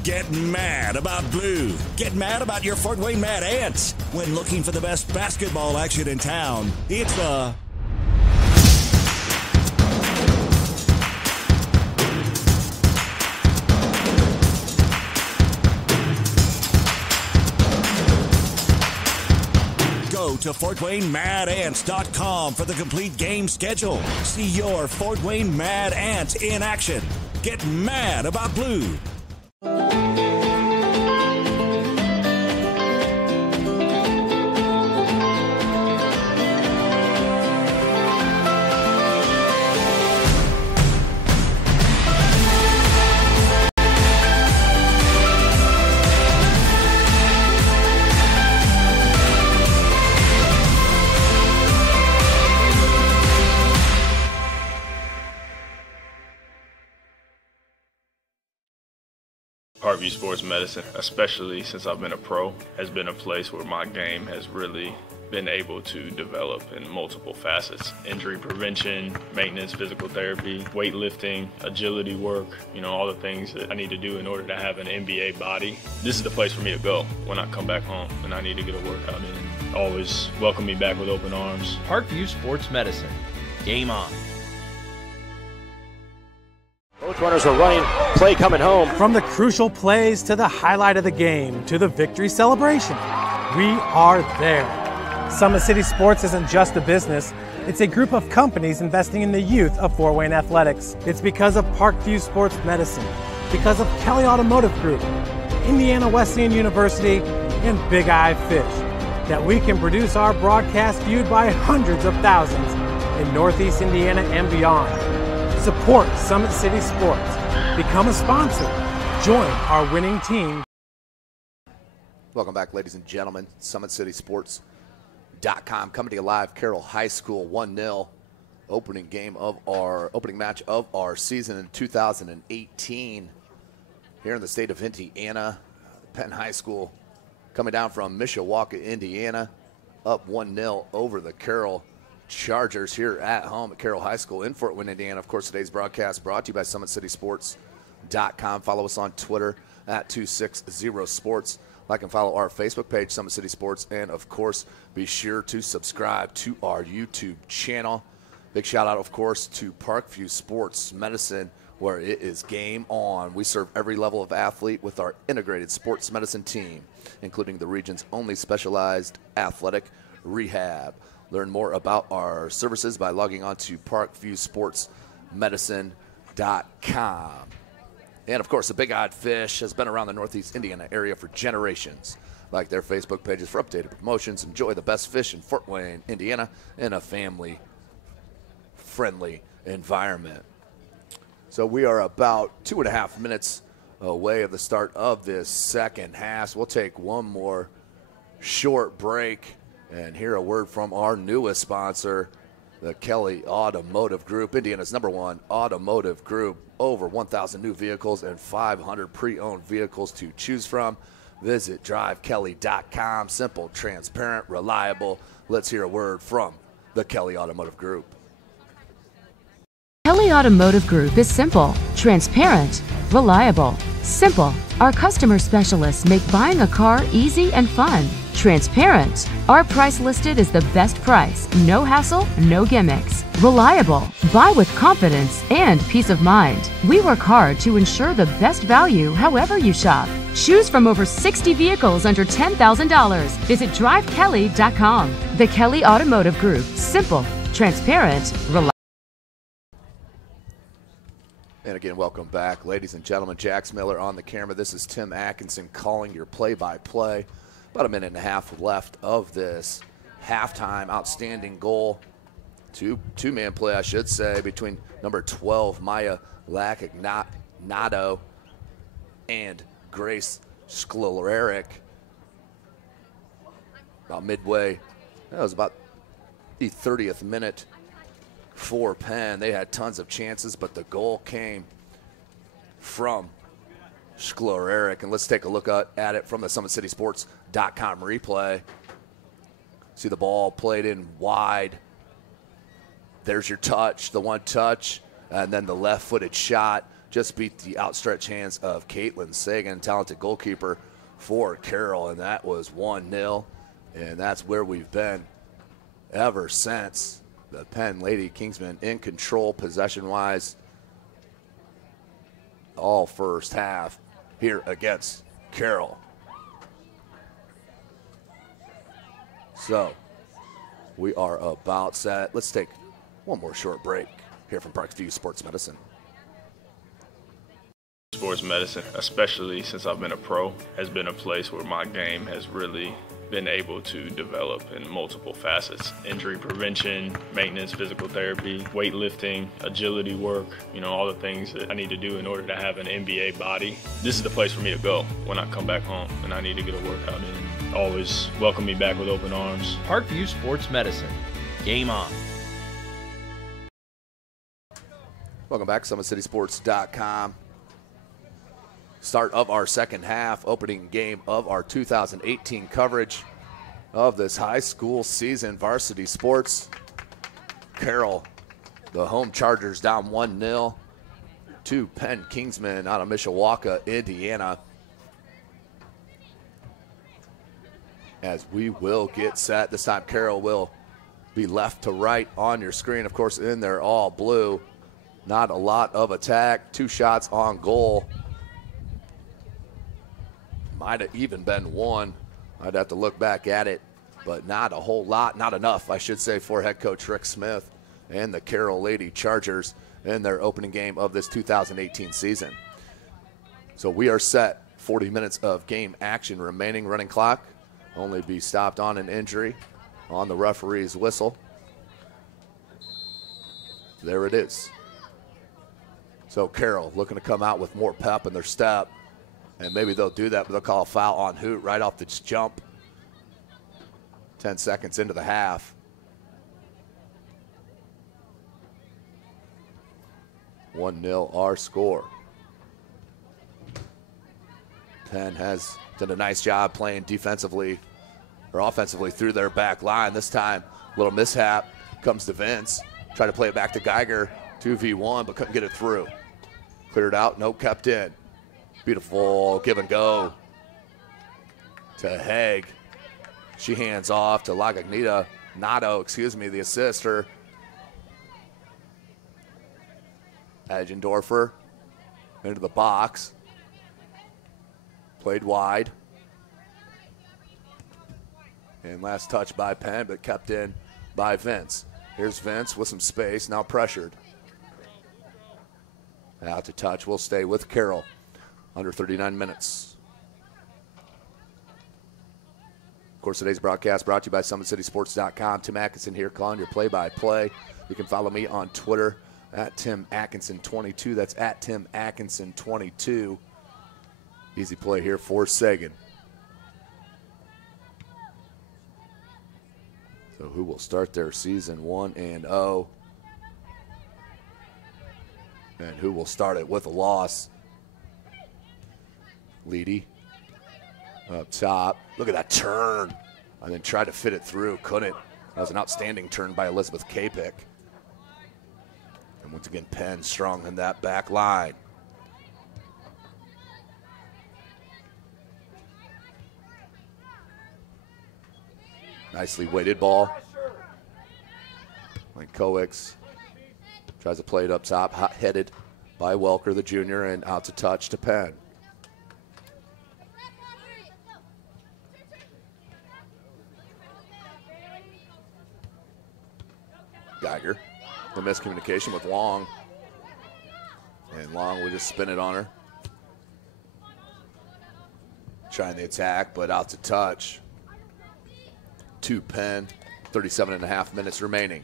Get mad about blue. Get mad about your Fort Wayne Mad Ants. When looking for the best basketball action in town, it's the Go to FortWayneMadAnts.com for the complete game schedule. See your Fort Wayne Mad Ants in action. Get mad about blue. Parkview Sports Medicine, especially since I've been a pro, has been a place where my game has really been able to develop in multiple facets. Injury prevention, maintenance, physical therapy, weightlifting, agility work, all the things that I need to do in order to have an NBA body. This is the place for me to go when I come back home and I need to get a workout in. Always welcome me back with open arms. Parkview Sports Medicine. Game on. Both runners are running, play coming home. From the crucial plays to the highlight of the game to the victory celebration, we are there. Summit City Sports isn't just a business, it's a group of companies investing in the youth of Fort Wayne athletics. It's because of Parkview Sports Medicine, because of Kelly Automotive Group, Indiana Wesleyan University, and Big Eye Fish, that we can produce our broadcast viewed by hundreds of thousands in Northeast Indiana and beyond. Support Summit City Sports. Become a sponsor. Join our winning team. Welcome back, ladies and gentlemen. SummitCitySports.com coming to you live. Carroll High School 1-0. Opening match of our season in 2018 here in the state of Indiana. Penn High School coming down from Mishawaka, Indiana, up 1-0 over the Carroll Chargers here at home at Carroll High School in Fort Wayne, Indiana. Of course, today's broadcast brought to you by SummitCitySports.com. Follow us on Twitter at 260sports. Like and follow our Facebook page, Summit City Sports, and, of course, be sure to subscribe to our YouTube channel. Big shout-out, of course, to Parkview Sports Medicine, where it is game on. We serve every level of athlete with our integrated sports medicine team, including the region's only specialized athletic rehab. Learn more about our services by logging on to parkviewsportsmedicine.com. And, of course, the Big Odd Fish has been around the Northeast Indiana area for generations. Like their Facebook pages for updated promotions. Enjoy the best fish in Fort Wayne, Indiana, in a family-friendly environment. So we are about 2.5 minutes away of the start of this second half. So we'll take one more short break and hear a word from our newest sponsor, the Kelly Automotive Group, Indiana's #1 automotive group. Over 1,000 new vehicles and 500 pre-owned vehicles to choose from. Visit drivekelly.com. Simple, transparent, reliable. Let's hear a word from the Kelly Automotive Group. Kelly Automotive Group is simple, transparent, reliable. Simple. Our customer specialists make buying a car easy and fun. Transparent. Our price listed is the best price. No hassle, no gimmicks. Reliable. Buy with confidence and peace of mind. We work hard to ensure the best value however you shop. Choose from over 60 vehicles under $10,000. Visit drivekelly.com. The Kelly Automotive Group. Simple, transparent, reliable. And again, welcome back, ladies and gentlemen. Jax Miller on the camera. This is Tim Atkinson calling your play-by-play. About a minute and a half left of this halftime. Outstanding goal. Two-man play, I should say, between number 12, Maya Lacignado, and Grace Sklereric. About midway, that was about the 30th minute for Penn. They had tons of chances, but the goal came from Sklereric. And let's take a look at it from the SummitCitySports.com replay. See the ball played in wide. There's your touch, the one touch, and then the left-footed shot just beat the outstretched hands of Caitlin Sagan, talented goalkeeper for Carroll, and that was 1-0, and that's where we've been ever since. The Penn Lady Kingsmen in control possession-wise all first half here against Carroll. So we are about set. Let's take one more short break here from Parkview Sports Medicine. Sports medicine, especially since I've been a pro, has been a place where my game has really been able to develop in multiple facets. Injury prevention, maintenance, physical therapy, weightlifting, agility work, all the things that I need to do in order to have an NBA body. This is the place for me to go when I come back home and I need to get a workout in. Always welcome me back with open arms. Parkview Sports Medicine. Game on. Welcome back, SummitCitySports.com. Start of our second half, opening game of our 2018 coverage of this high school season varsity sports. Carroll, the home Chargers, down 1-0 to Penn Kingsmen out of Mishawaka, Indiana. As we will get set, this time Carroll will be left to right on your screen. Of course, in there all blue. Not a lot of attack, 2 shots on goal. Might have even been 1. I'd have to look back at it, but not a whole lot, not enough, I should say, for head coach Rick Smith and the Carroll Lady Chargers in their opening game of this 2018 season. So we are set. 40 minutes of game action remaining. Running clock only be stopped on an injury on the referee's whistle. There it is. So Carroll looking to come out with more pep in their step. And maybe they'll do that, but they'll call a foul on Hoot right off the jump. 10 seconds into the half. (1-0) our score. Penn has done a nice job playing defensively or offensively through their back line. This time, a little mishap comes to Vince. Try to play it back to Geiger. 2v1, but couldn't get it through. Cleared out, no, kept in. Beautiful give and go. to Haig. She hands off to Lagagnita. Nato, the assister. Egendorfer into the box. Played wide. And last touch by Penn, but kept in by Vince. Here's Vince with some space, now pressured. Out to touch, will stay with Carroll. Under 39 minutes. Of course, today's broadcast brought to you by SummitCitySports.com. Tim Atkinson here calling your play-by-play. You can follow me on Twitter at Tim Atkinson22. That's at Tim Atkinson22. Easy play here for Sagan. So who will start their season 1-0? And who will start it with a loss? Leedy up top. Look at that turn. And then tried to fit it through. Couldn't. That was an outstanding turn by Elizabeth Kapik. And once again, Penn strong in that back line. Nicely weighted ball. Like Coex tries to play it up top, hot-headed by Welker, the junior, and out to touch to Penn. Geiger, the miscommunication with Long. And Long will just spin it on her. Trying the attack, but out to touch. To Penn, 37.5 minutes remaining.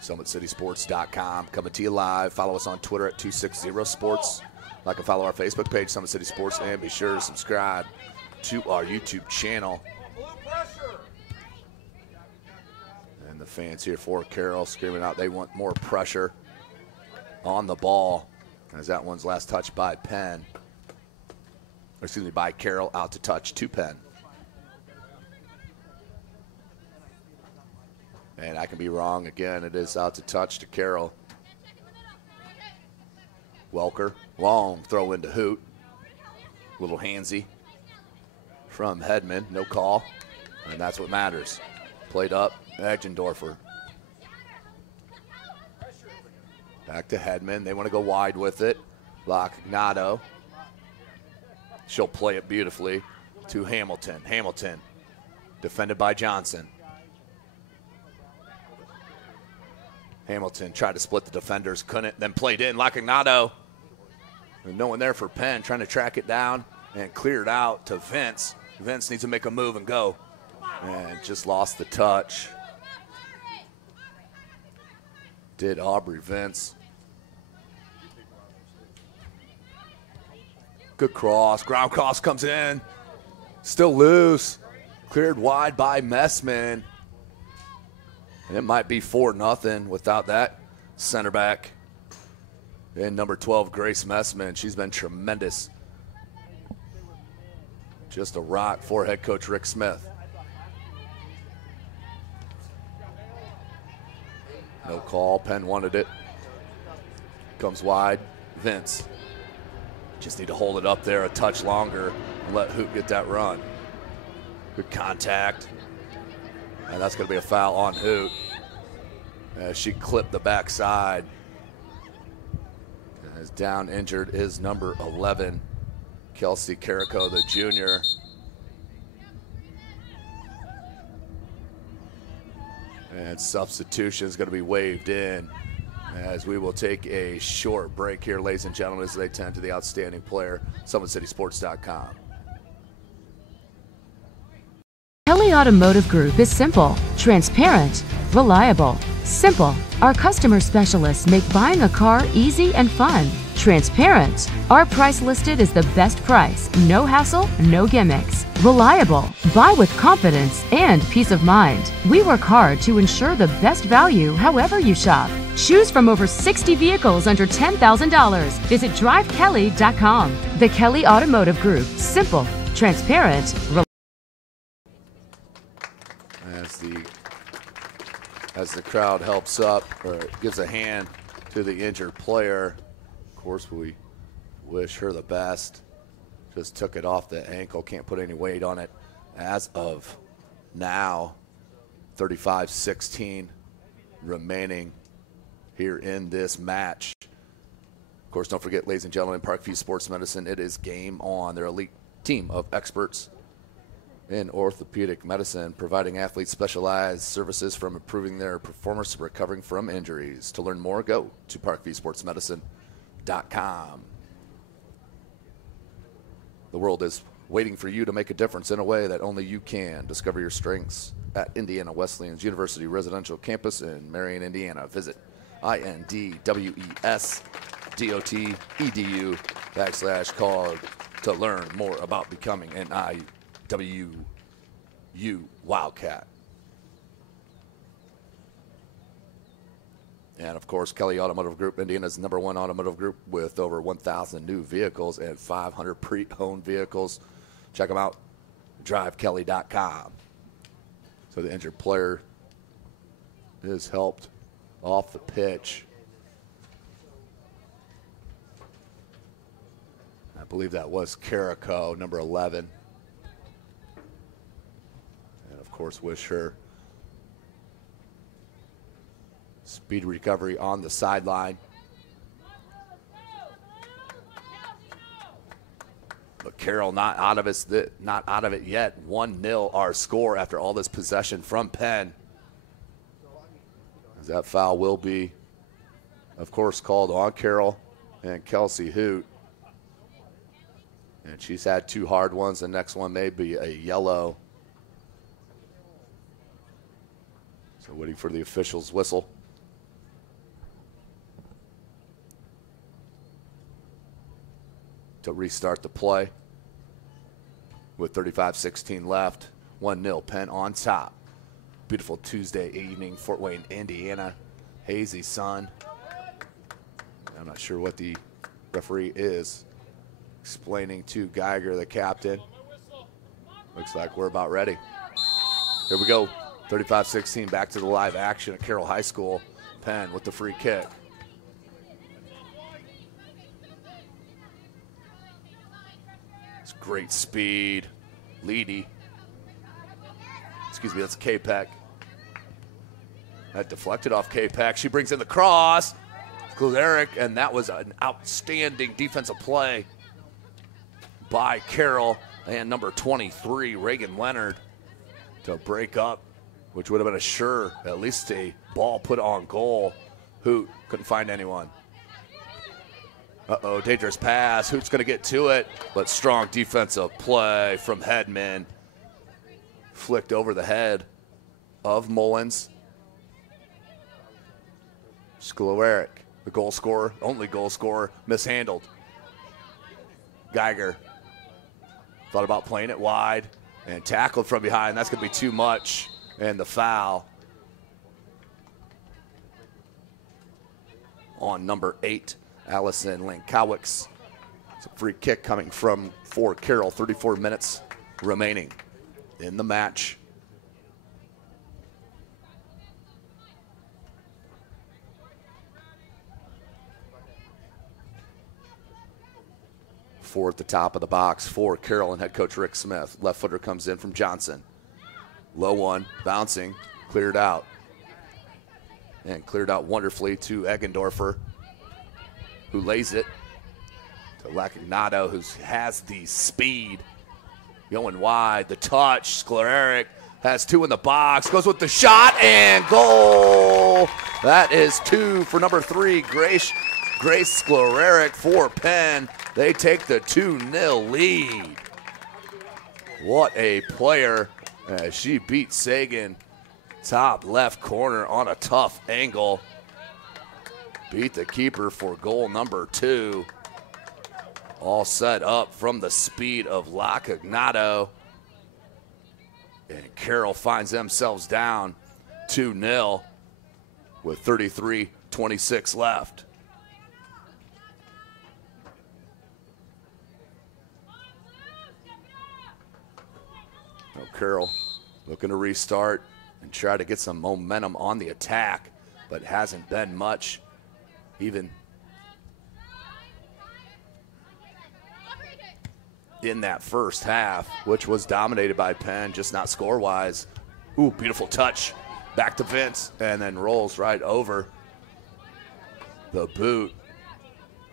SummitCitySports.com coming to you live. Follow us on Twitter at 260sports. Like and follow our Facebook page, Summit City Sports, and be sure to subscribe to our YouTube channel. And the fans here for Carroll screaming out they want more pressure on the ball, as that one's last touch by Penn. Or excuse me, by Carroll, out to touch to Penn. And I can be wrong again. It is out to touch to Carroll. Welker, long throw into Hoot. Little handsy from Hedman, no call. And that's what matters. Played up, Egendorfer. Back to Hedman. They want to go wide with it. Lagagnita. She'll play it beautifully to Hamilton. Hamilton, defended by Johnson. Hamilton tried to split the defenders, couldn't, then played in. Lagagnita. No one there for Penn, trying to track it down and clear it out to Vince. Vince needs to make a move and go. And just lost the touch. Did Aubrey Vince. Good cross. Ground cross comes in. Still loose. Cleared wide by Messman. And it might be 4-0 without that center back. And number 12, Grace Messman. She's been tremendous. Just a rock for head coach Rick Smith. No call. Penn wanted it. Comes wide. Vince. Just need to hold it up there a touch longer and let Hoot get that run. Good contact. And that's going to be a foul on Hoot. As she clipped the backside. And as down injured is number 11, Kelsey Carrico, the junior. And substitution is going to be waved in as we will take a short break here, ladies and gentlemen, as they tend to the outstanding player, SummitCitySports.com. Kelly Automotive Group is simple, transparent, reliable. Simple. Our customer specialists make buying a car easy and fun. Transparent. Our price listed is the best price. No hassle, no gimmicks. Reliable. Buy with confidence and peace of mind. We work hard to ensure the best value however you shop. Choose from over 60 vehicles under $10,000. Visit drivekelly.com. The Kelly Automotive Group. Simple, transparent, reliable. As the crowd helps up or gives a hand to the injured player. Of course, we wish her the best. Just took it off the ankle, can't put any weight on it. as of now, 35-16 remaining here in this match. Of course, don't forget, ladies and gentlemen, Parkview Sports Medicine, it is game on. Their elite team of experts in orthopedic medicine, providing athletes specialized services from improving their performance to recovering from injuries. To learn more, go to parkviewsportsmedicine.com. The world is waiting for you to make a difference in a way that only you can. Discover your strengths at Indiana Wesleyan's University Residential Campus in Marion, Indiana. Visit INDWESDOTEDU/call to learn more about becoming an IWU Wildcat. And, of course, Kelly Automotive Group, Indiana's #1 automotive group with over 1,000 new vehicles and 500 pre-owned vehicles. Check them out, drivekelly.com. So the injured player is helped off the pitch. I believe that was Carrico, number 11. And, of course, wish her speed recovery on the sideline. But Carroll not out of it yet. 1-0 our score after all this possession from Penn. As that foul will be, of course, called on Carroll and Kelsey Hoot. And she's had 2 hard ones. The next one may be a yellow. So waiting for the official's whistle. To restart the play with 35-16 left. 1-0 Penn on top. Beautiful Tuesday evening, Fort Wayne, Indiana. Hazy sun. I'm not sure what the referee is explaining to Geiger, the captain. Looks like we're about ready. Here we go. 35-16 back to the live action at Carroll High School. Penn with the free kick. Great speed. Leedy. Excuse me, that's K-Peck. That deflected off K-Peck. She brings in the cross. Gluderick, and that was an outstanding defensive play by Carroll and number 23, Reagan Leonard, to break up, which would have been a sure, at least a ball put on goal. Hoot couldn't find anyone. Uh-oh, dangerous pass. Hoot's going to get to it, but strong defensive play from Hedman. Flicked over the head of Mullins. Skloeric, the goal scorer, only goal scorer, mishandled. Geiger thought about playing it wide and tackled from behind. That's going to be too much, and the foul on number 8. Allison Lankowicz. It's a free kick coming for Carroll. 34 minutes remaining in the match. Four at the top of the box for Carroll and head coach Rick Smith. Left footer comes in from Johnson. Low one, bouncing, cleared out. And cleared out wonderfully to Eggendorfer, who lays it to Lacagnado, who has the speed. Going wide, the touch. Sklererik has 2 in the box, goes with the shot, and goal! That is 2 for number 3, Grace Sklererik for Penn. They take the 2-0 lead. What a player as she beat Sagan. Top left corner on a tough angle. Beat the keeper for goal number 2. All set up from the speed of Lacagnado. And Carroll finds themselves down 2-0 with 33-26 left. Now Carroll looking to restart and try to get some momentum on the attack, but hasn't been much. Even in that first half, which was dominated by Penn, just not score-wise. Ooh, beautiful touch. Back to Vince, and then rolls right over the boot.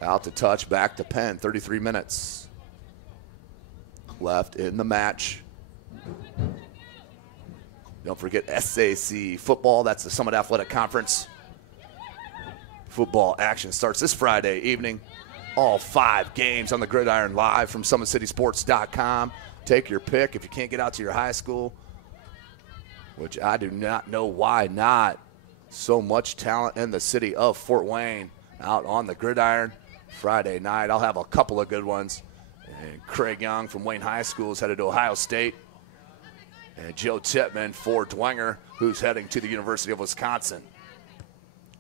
Out to touch, back to Penn. 33 minutes left in the match. Don't forget SAC football. That's the Summit Athletic Conference. Football action starts this Friday evening. All 5 games on the gridiron live from SummitCitySports.com. Take your pick if you can't get out to your high school, which I do not know why not. So much talent in the city of Fort Wayne out on the gridiron. Friday night, I'll have a couple of good ones. And Craig Young from Wayne High School is headed to Ohio State. And Joe Tippmann for Dwenger, who's heading to the University of Wisconsin.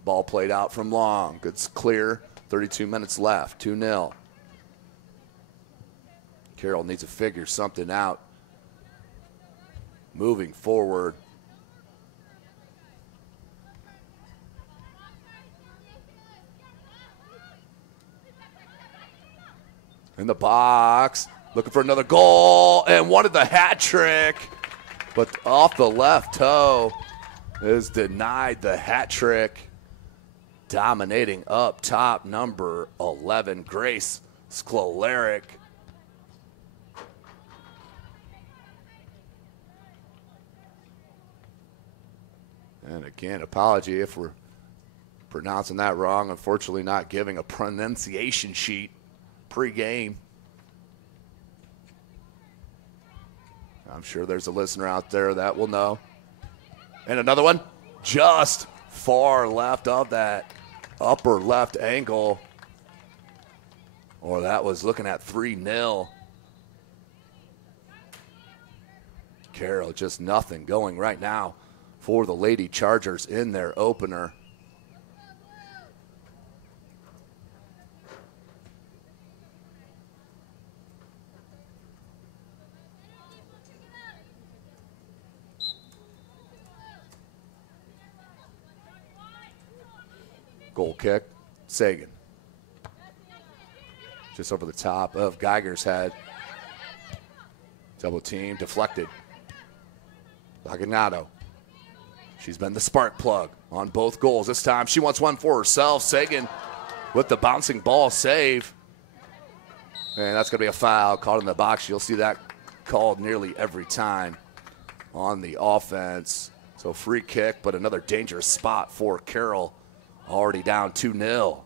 Ball played out from long. It's clear. 32 minutes left. 2-0. Carroll needs to figure something out. Moving forward. In the box, looking for another goal, and wanted the hat trick, but off the left toe is denied the hat trick. Dominating up top, number 11, Grace Sklolaric. And again, apology if we're pronouncing that wrong. Unfortunately, not giving a pronunciation sheet pre-game. I'm sure there's a listener out there that will know. And another one, just far left of that upper left angle. Or that was looking at 3-0. Carroll, just nothing going right now for the Lady Chargers in their opener. Goal kick, Sagan. Just over the top of Geiger's head. Double team, deflected. Laganato. She's been the spark plug on both goals. This time she wants one for herself. Sagan with the bouncing ball save. And that's going to be a foul called in the box. You'll see that called nearly every time on the offense. So free kick, but another dangerous spot for Carroll. Already down 2-0.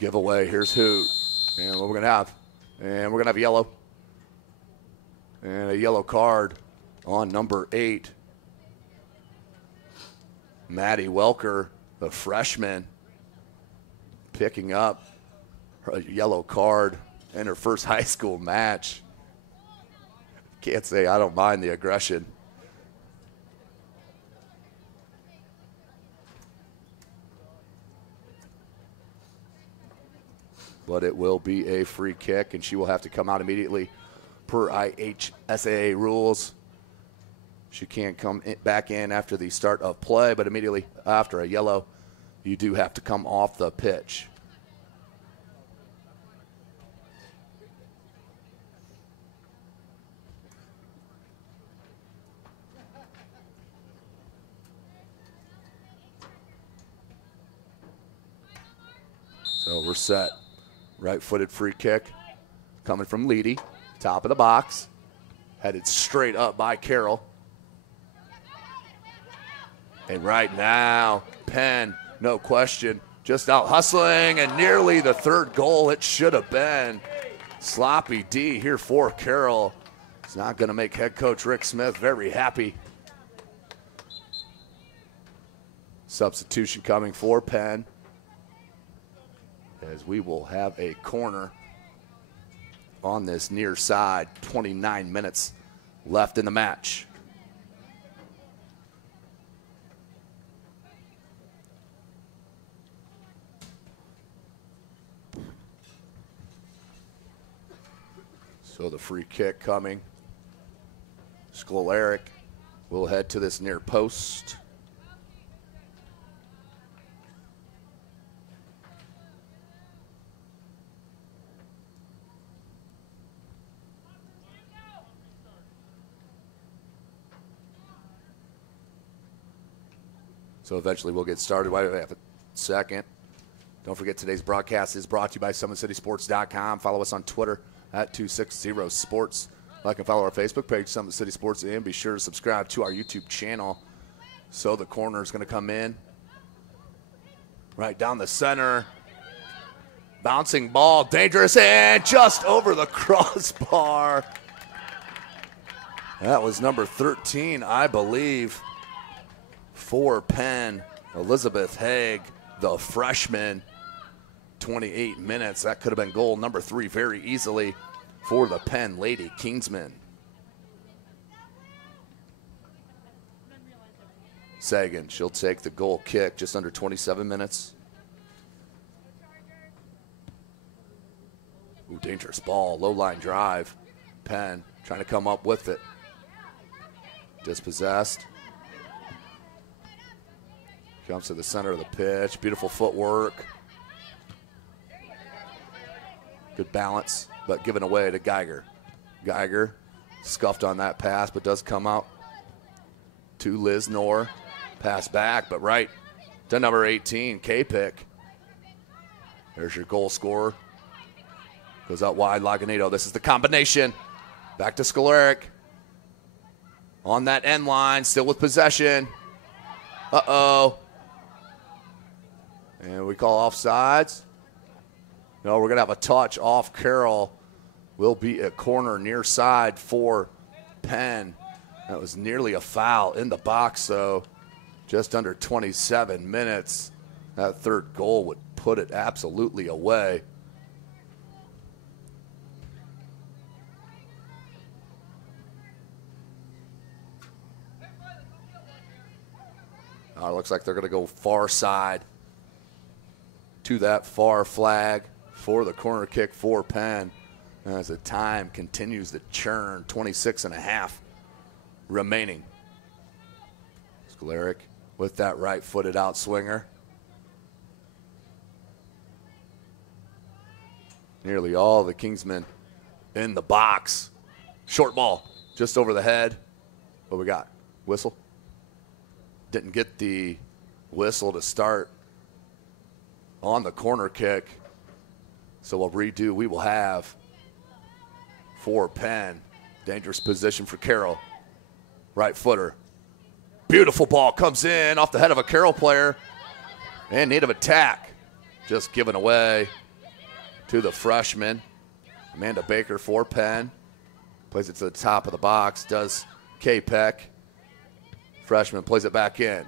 Giveaway, here's Hoot. And what we're going to have. And we're going to have yellow. And a yellow card on number 8. Maddie Welker, the freshman, picking up her yellow card in her first high school match. Can't say I don't mind the aggression. But it will be a free kick, and she will have to come out immediately per IHSAA rules. She can't come back in after the start of play, but immediately after a yellow, you do have to come off the pitch. So we're set. Right-footed free kick coming from Leedy. Top of the box. Headed straight up by Carroll. And right now, Penn, no question, just out hustling and nearly the third goal it should have been. Sloppy D here for Carroll. It's not going to make head coach Rick Smith very happy. Substitution coming for Penn, as we will have a corner on this near side. 29 minutes left in the match. So the free kick coming. Skolaric will head to this near post. So eventually we'll get started. Why do we have a second? Don't forget today's broadcast is brought to you by SummitCitySports.com. Follow us on Twitter at 260sports. Like and follow our Facebook page, Summit City Sports, and be sure to subscribe to our YouTube channel. So the corner is going to come in. Right down the center. Bouncing ball, dangerous, and just over the crossbar. That was number 13, I believe, for Penn. Elizabeth Haig, the freshman. 28 minutes. That could have been goal number 3 very easily for the Penn Lady Kingsmen. Sagan, she'll take the goal kick, just under 27 minutes. Ooh, dangerous ball, low line drive. Penn trying to come up with it. Dispossessed. Comes to the center of the pitch. Beautiful footwork. Good balance, but given away to Geiger. Geiger scuffed on that pass, but does come out to Liz Knorr. Pass back, but right to number 18, K-Pick. There's your goal scorer. Goes out wide, Laganito. This is the combination. Back to Skolaric. On that end line, still with possession. Uh-oh. And we call offsides. No, we're going to have a touch off Carroll. Will be a corner near side for Penn. That was nearly a foul in the box, though. Just under 27 minutes. That third goal would put it absolutely away. It looks like they're going to go far side to that far flag for the corner kick for Penn. As the time continues to churn, 26.5 remaining. Skolaric with that right-footed outswinger. Nearly all the Kingsmen in the box. Short ball, just over the head. What we got? Whistle? Didn't get the whistle to start on the corner kick. So a redo we will have for Penn. Dangerous position for Carroll. Right footer. Beautiful ball comes in off the head of a Carroll player. And need of attack. Just given away to the freshman. Amanda Baker for Penn. Plays it to the top of the box. Does K-Peck. Freshman plays it back in.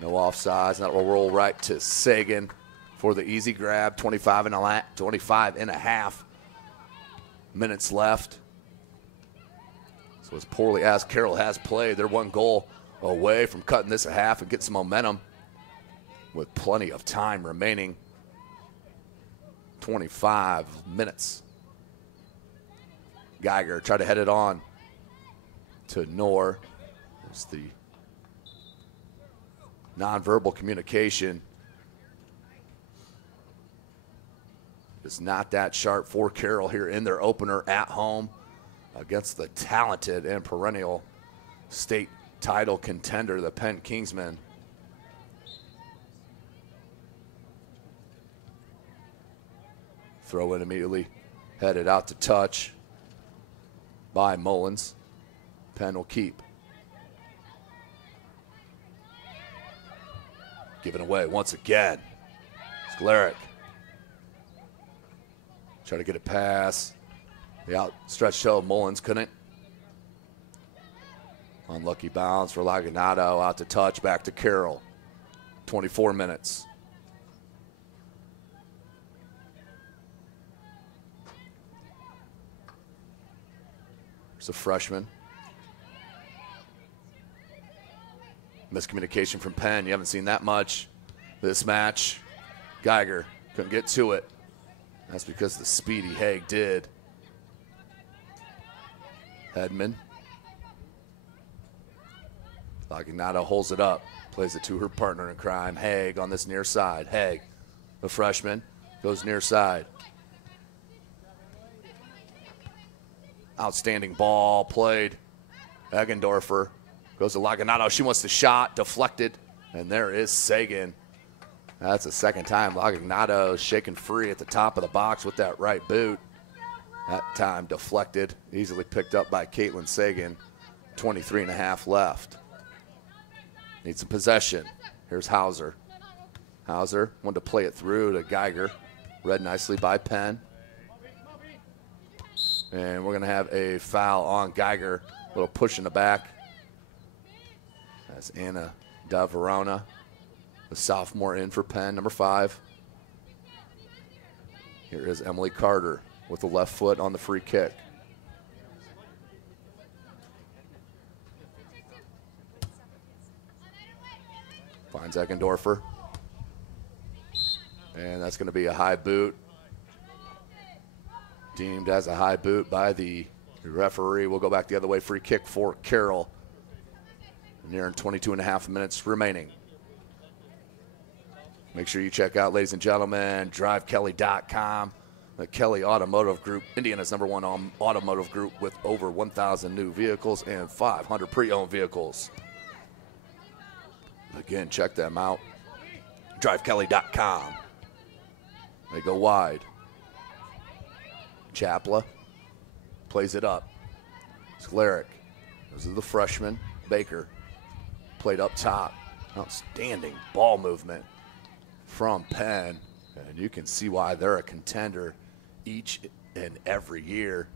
No offsides. That will roll right to Sagan for the easy grab. 25 and a half minutes left. So as poorly as Carroll has played, they're one goal away from cutting this a half and get some momentum with plenty of time remaining. 25 minutes. Geiger tried to head it on to Knorr. There's the nonverbal communication. It's not that sharp for Carroll here in their opener at home against the talented and perennial state title contender, the Penn Kingsmen. Throw in immediately, headed out to touch by Mullins. Penn will keep. Given away once again. Skolaric. Try to get it past. The outstretched toe of Mullins couldn't. Unlucky bounce for Laganado. Out to touch, back to Carroll. 24 minutes. There's a freshman Miscommunication from Penn. You haven't seen that much this match. Geiger couldn't get to it. That's because the speedy Haig did. Hedman. Lagnado holds it up. Plays it to her partner in crime, Haig, on this near side. Haig, the freshman, goes near side. Outstanding ball played. Eggendorfer goes to Lagnado. She wants the shot, deflected, and there is Sagan. That's the second time Lagnado shaken free at the top of the box with that right boot. That time deflected, easily picked up by Caitlin Sagan. 23.5 left. Needs some possession. Here's Hauser. Hauser wanted to play it through to Geiger. Read nicely by Penn. And we're going to have a foul on Geiger. A little push in the back. That's Anna Da Verona, the sophomore in for Penn, number 5. Here is Emily Carter with the left foot on the free kick. Finds Eggendorfer. And that's going to be a high boot. Deemed as a high boot by the referee. We'll go back the other way. Free kick for Carroll. Nearing 22.5 minutes remaining. Make sure you check out, ladies and gentlemen, drivekelly.com. The Kelly Automotive Group, Indiana's #1 automotive group with over 1,000 new vehicles and 500 pre-owned vehicles. Again, check them out. drivekelly.com. They go wide. Chapla plays it up. Sklaric. This is the freshman. Baker played up top. Outstanding ball movement from Penn. And you can see why they're a contender each and every year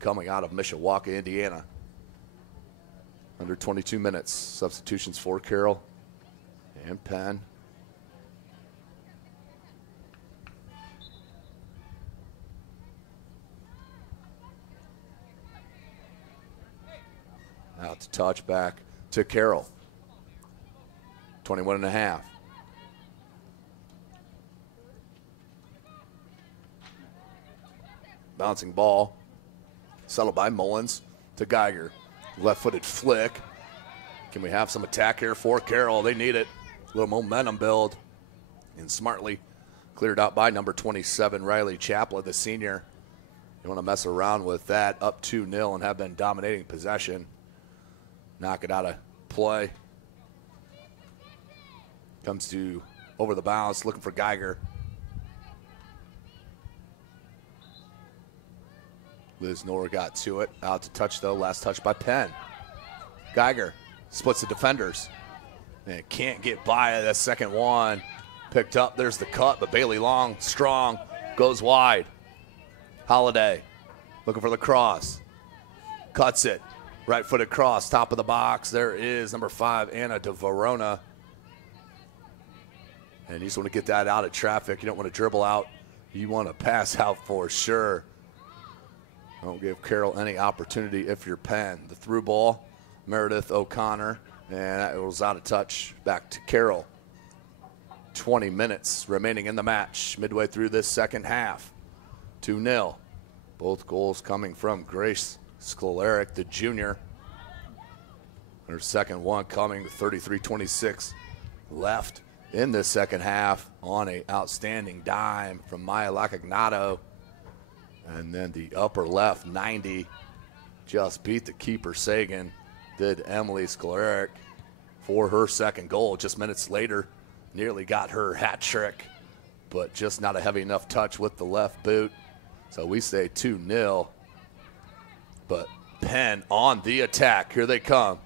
coming out of Mishawaka, Indiana. Under 22 minutes. Substitutions for Carroll and Penn. Out to touch, back to Carroll. 21.5. Bouncing ball. Settled by Mullins to Geiger. Left-footed flick. Can we have some attack here for Carroll? They need it. A little momentum build. And smartly cleared out by number 27, Riley Chapla, the senior. You want to mess around with that. Up 2-0 and have been dominating possession. Knock it out of play. Comes to over the bounce, looking for Geiger. Liz Nora got to it. Out to touch, though. Last touch by Penn. Geiger splits the defenders. And can't get by that second one. Picked up. There's the cut, but Bailey Long, strong, goes wide. Holiday looking for the cross. Cuts it. Right-footed cross, top of the box. There is number 5, Anna De Verona. And you just want to get that out of traffic. You don't want to dribble out. You want to pass out for sure. Don't give Carroll any opportunity if you're Penn. The through ball, Meredith O'Connor, and it was out of touch. Back to Carroll. 20 minutes remaining in the match. Midway through this second half. 2-0. Both goals coming from Grace Sklaric, the junior. Her second one coming to 33-26 left in this second half on an outstanding dime from Maya Lagnado. And then the upper left 90 just beat the keeper Sagan. Did Emily Sklaric for her second goal. Just minutes later, nearly got her hat trick, but just not a heavy enough touch with the left boot. So we say 2-0. But Penn on the attack. Here they come.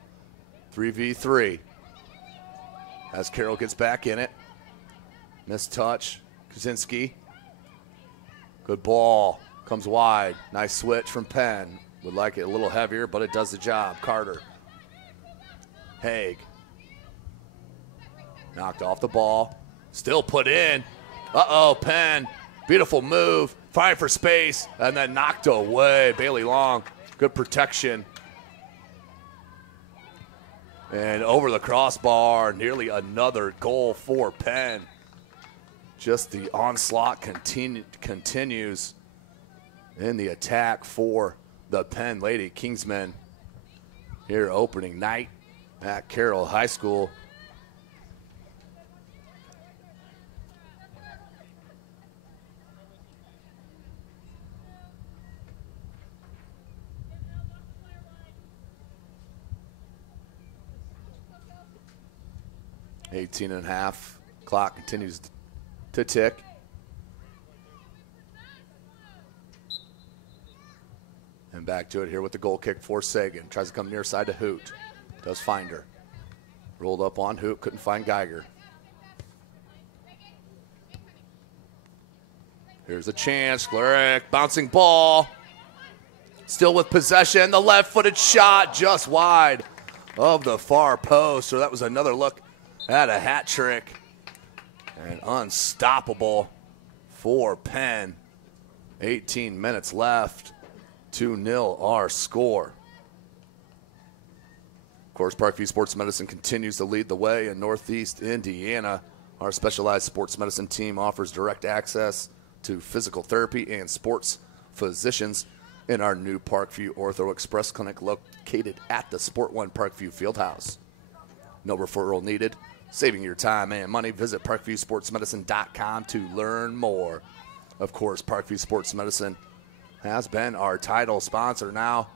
3v3. As Carroll gets back in it. Missed touch. Kaczynski. Good ball. Comes wide. Nice switch from Penn. Would like it a little heavier, but it does the job. Carter. Haig. Knocked off the ball. Still put in. Uh-oh, Penn. Beautiful move. Fighting for space. And then knocked away. Bailey Long. Good protection. And over the crossbar, nearly another goal for Penn. Just the onslaught continues in the attack for the Penn Lady Kingsmen here opening night at Carroll High School. .5 clock continues to tick. And back to it here with the goal kick for Sagan. Tries to come near side to Hoot. Does find her. Rolled up on Hoot, couldn't find Geiger. Here's a chance, Glurick, bouncing ball. Still with possession, the left-footed shot just wide of the far post. So that was another look at a hat trick. And unstoppable for Penn. 18 minutes left. 2-0 our score. Of course, Parkview Sports Medicine continues to lead the way in Northeast Indiana. Our specialized sports medicine team offers direct access to physical therapy and sports physicians in our new Parkview Ortho Express Clinic located at the Sport One Parkview Fieldhouse. No referral needed. Saving your time and money. Visit ParkviewSportsMedicine.com to learn more. Of course, Parkview Sports Medicine has been our title sponsor now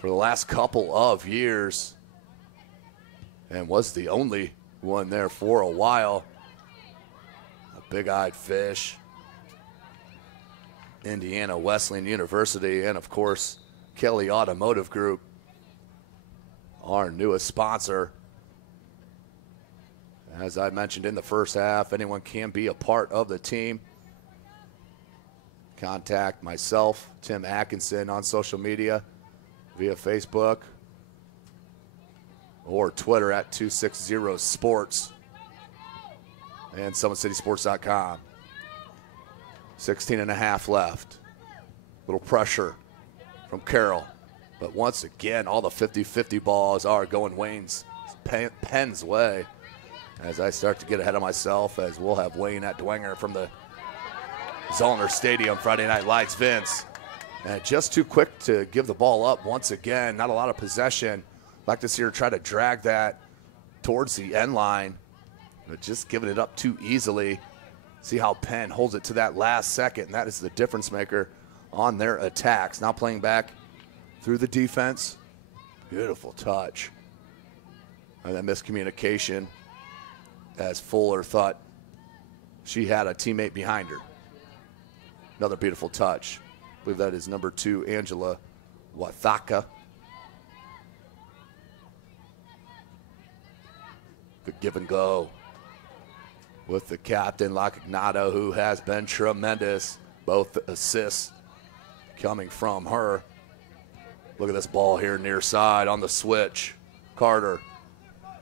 for the last couple of years and was the only one there for a while. A big-eyed fish, Indiana Wesleyan University, and of course, Kelly Automotive Group, our newest sponsor. As I mentioned in the first half, anyone can be a part of the team. Contact myself, Tim Atkinson, on social media via Facebook or Twitter at 260sports and SummitCitySports.com. 16.5 left. Little pressure from Carroll. But once again, all the 50-50 balls are going Penn's way. As I start to get ahead of myself, as we'll have Wayne at Dwenger from the Zollner Stadium, Friday Night Lights. Vince, and just too quick to give the ball up once again. Not a lot of possession. Like to see her try to drag that towards the end line, but just giving it up too easily. See how Penn holds it to that last second, and that is the difference maker on their attacks. Now playing back through the defense. Beautiful touch. And that miscommunication as Fuller thought she had a teammate behind her. Another beautiful touch. I believe that is number 2, Angela Wathaka. Good give and go with the captain, Lacagnato, who has been tremendous. Both assists coming from her. Look at this ball here near side on the switch. Carter,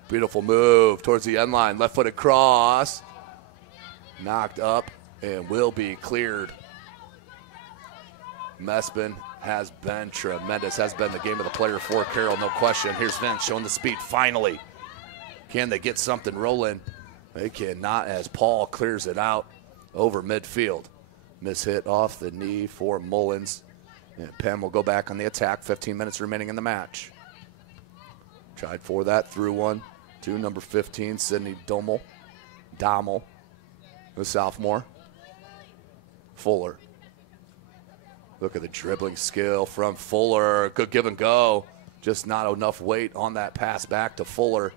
beautiful move towards the end line. Left-footed cross. Knocked up and will be cleared. Mespin has been tremendous, has been the game of the player for Carroll, no question. Here's Vince showing the speed finally. Can they get something rolling? They cannot, as Paul clears it out over midfield. Mishit off the knee for Mullins. And Penn will go back on the attack, 15 minutes remaining in the match. Tried for that through one to number 15, Sydney Dommel, the sophomore. Fuller. Look at the dribbling skill from Fuller. Good give and go. Just not enough weight on that pass back to Fuller.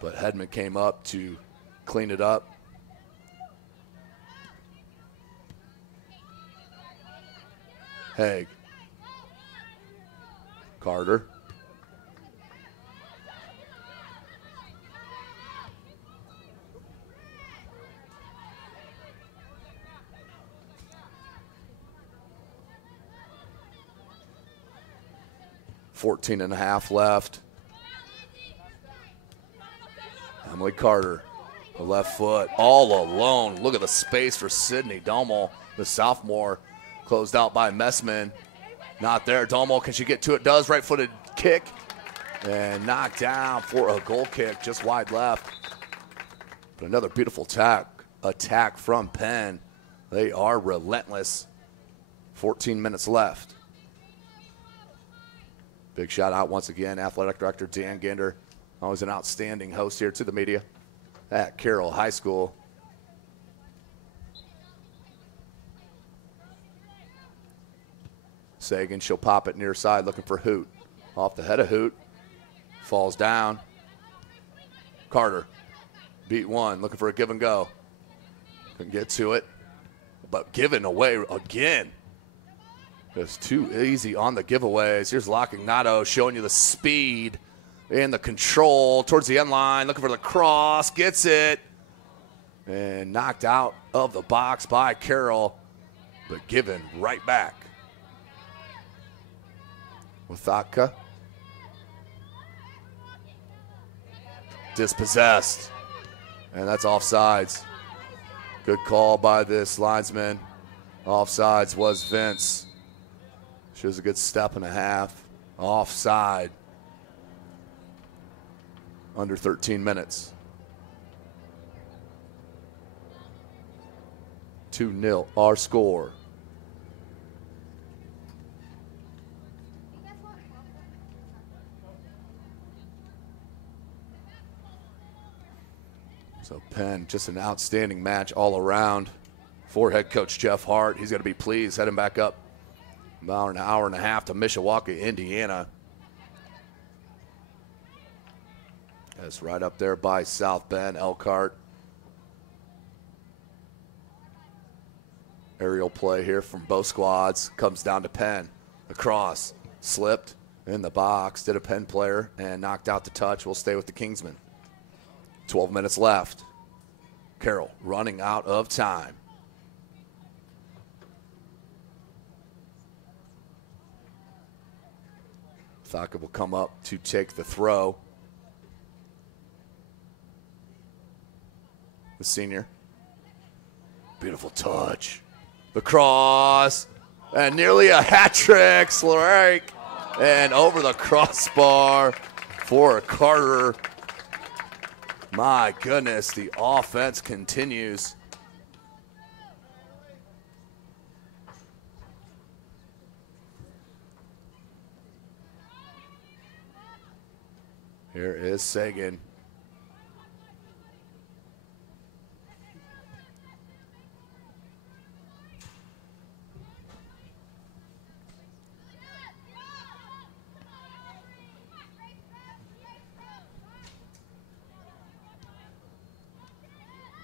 But Hedman came up to clean it up. Haig. Carter. .5 left. Emily Carter, the left foot, all alone. Look at the space for Sydney Dommel, the sophomore, closed out by Messman. Not there. Dommel, can she get to it? Does. Right-footed kick and knocked down for a goal kick just wide left. But another beautiful attack from Penn. They are relentless. 14 minutes left. Big shout out once again, Athletic Director Dan Ginder. Always an outstanding host here to the media at Carroll High School. Sagan, she'll pop it near side looking for Hoot. Off the head of Hoot. Falls down. Carter. Beat one, looking for a give and go. Couldn't get to it. But given away again. Just too easy on the giveaways. Here's Lockignato showing you the speed and the control towards the end line. Looking for the cross. Gets it. And knocked out of the box by Carroll. But given right back. Wathaka. Dispossessed. And that's offsides. Good call by this linesman. Offsides was Vince. Shows a good step and a half. Offside. Under 13 minutes. 2-0 our score. So Penn, just an outstanding match all around for head coach Jeff Hart. He's going to be pleased heading back up about an hour and a half to Mishawaka, Indiana. That's right up there by South Bend, Elkhart. Aerial play here from both squads. Comes down to Penn. The cross slipped in the box. Did a Penn player and knocked out the touch. We'll stay with the Kingsmen. 12 minutes left. Carroll running out of time. Thaka will come up to take the throw. The senior. Beautiful touch. The cross. And nearly a hat trick. Slurek. And over the crossbar for Carter. My goodness, the offense continues. Here is Sagan.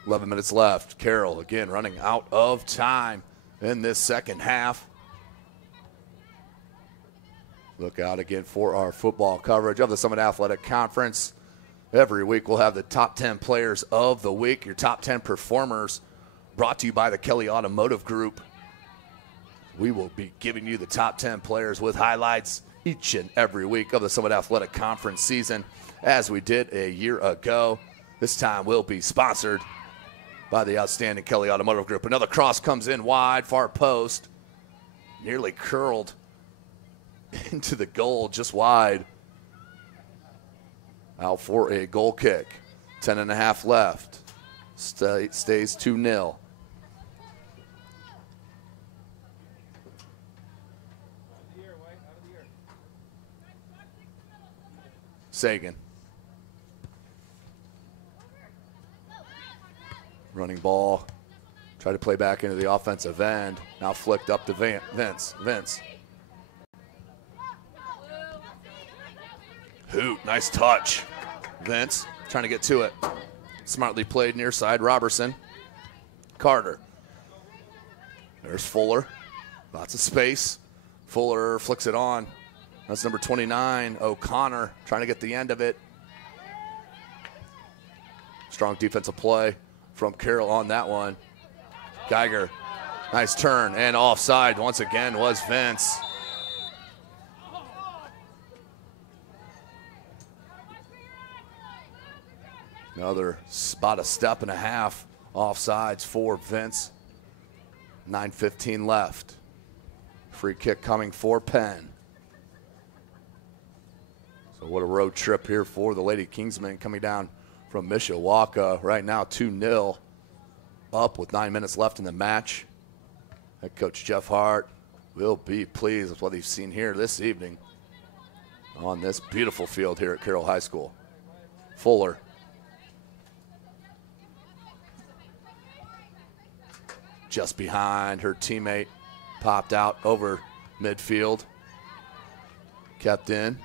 Eleven minutes left. Carroll again running out of time in this second half. Look out again for our football coverage of the Summit Athletic Conference. Every week we'll have the top 10 players of the week, your top 10 performers, brought to you by the Kelly Automotive Group. We will be giving you the top 10 players with highlights each and every week of the Summit Athletic Conference season, as we did a year ago. This time we'll be sponsored by the outstanding Kelly Automotive Group. Another cross comes in wide, far post. Nearly curled into the goal, just wide. Out for a goal kick. 10.5 left. Stays 2-0. Sagan. Running ball. Try to play back into the offensive end. Now flicked up to Vince. Hoot, nice touch. Vince trying to get to it. Smartly played near side. Robertson. Carter. There's Fuller. Lots of space. Fuller flicks it on. That's number 29, O'Connor, trying to get the end of it. Strong defensive play from Carroll on that one. Geiger, nice turn, and offside once again was Vince. Another about a step and a half offsides for Vince. 9:15 left. Free kick coming for Penn. But what a road trip here for the Lady Kingsmen coming down from Mishawaka. Right now 2-0 up with 9 minutes left in the match. Head coach Jeff Hart will be pleased with what he's seen here this evening on this beautiful field here at Carroll High School. Fuller. Just behind her teammate, popped out over midfield. Kept in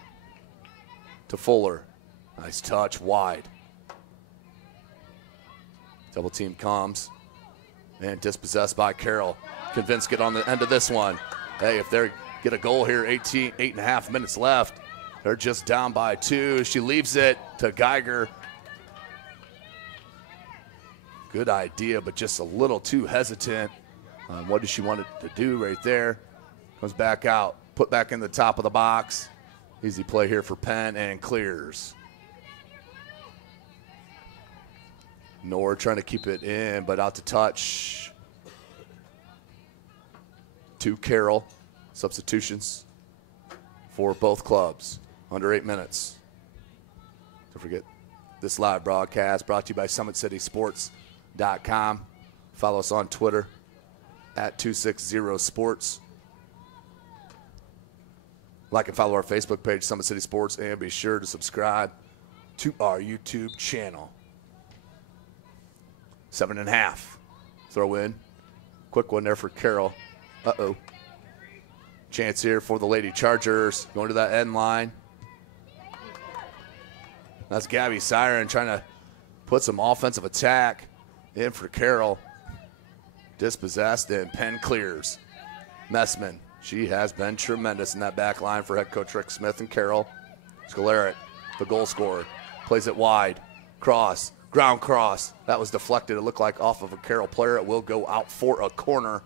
to Fuller. Nice touch, wide. Double team comes and dispossessed by Carroll. Convinced get on the end of this one. Hey, if they get a goal here, 8.5 minutes left, they're just down by 2. She leaves it to Geiger. Good idea, but just a little too hesitant. What does she want to do right there? Comes back out, put back in the top of the box. Easy play here for Penn and clears. Nor trying to keep it in, but out to touch. To Carroll. Substitutions for both clubs. Under 8 minutes. Don't forget this live broadcast brought to you by SummitCitySports.com. Follow us on Twitter at 260sports. Like and follow our Facebook page, Summit City Sports, and be sure to subscribe to our YouTube channel. 7.5. Throw in. Quick one there for Carroll. Uh-oh. Chance here for the Lady Chargers. Going to that end line. That's Gabby Siren trying to put some offensive attack in for Carroll. Dispossessed, and Penn clears. Messman, she has been tremendous in that back line for head coach Rick Smith and Carroll. Scaleret, the goal scorer, plays it wide. Cross, ground cross. That was deflected. It looked like off of a Carroll player. It will go out for a corner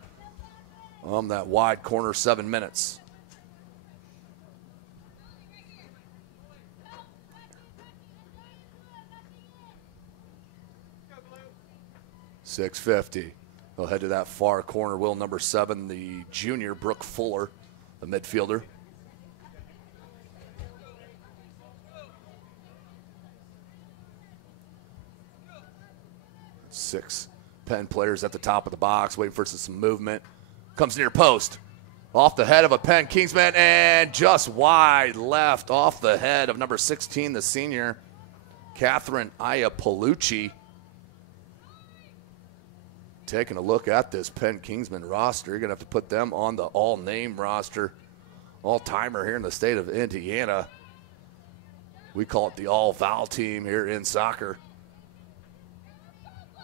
on that wide corner, 7 minutes. .650. They'll head to that far corner. Will number 7, the junior, Brooke Fuller, the midfielder. Six Penn players at the top of the box, waiting for some movement. Comes near post. Off the head of a Penn Kingsman, and just wide left off the head of number 16, the senior, Catherine Iapolucci. Taking a look at this Penn Kingsman roster. You're going to have to put them on the all-name roster. All-timer here in the state of Indiana. We call it the all-Val team here in soccer.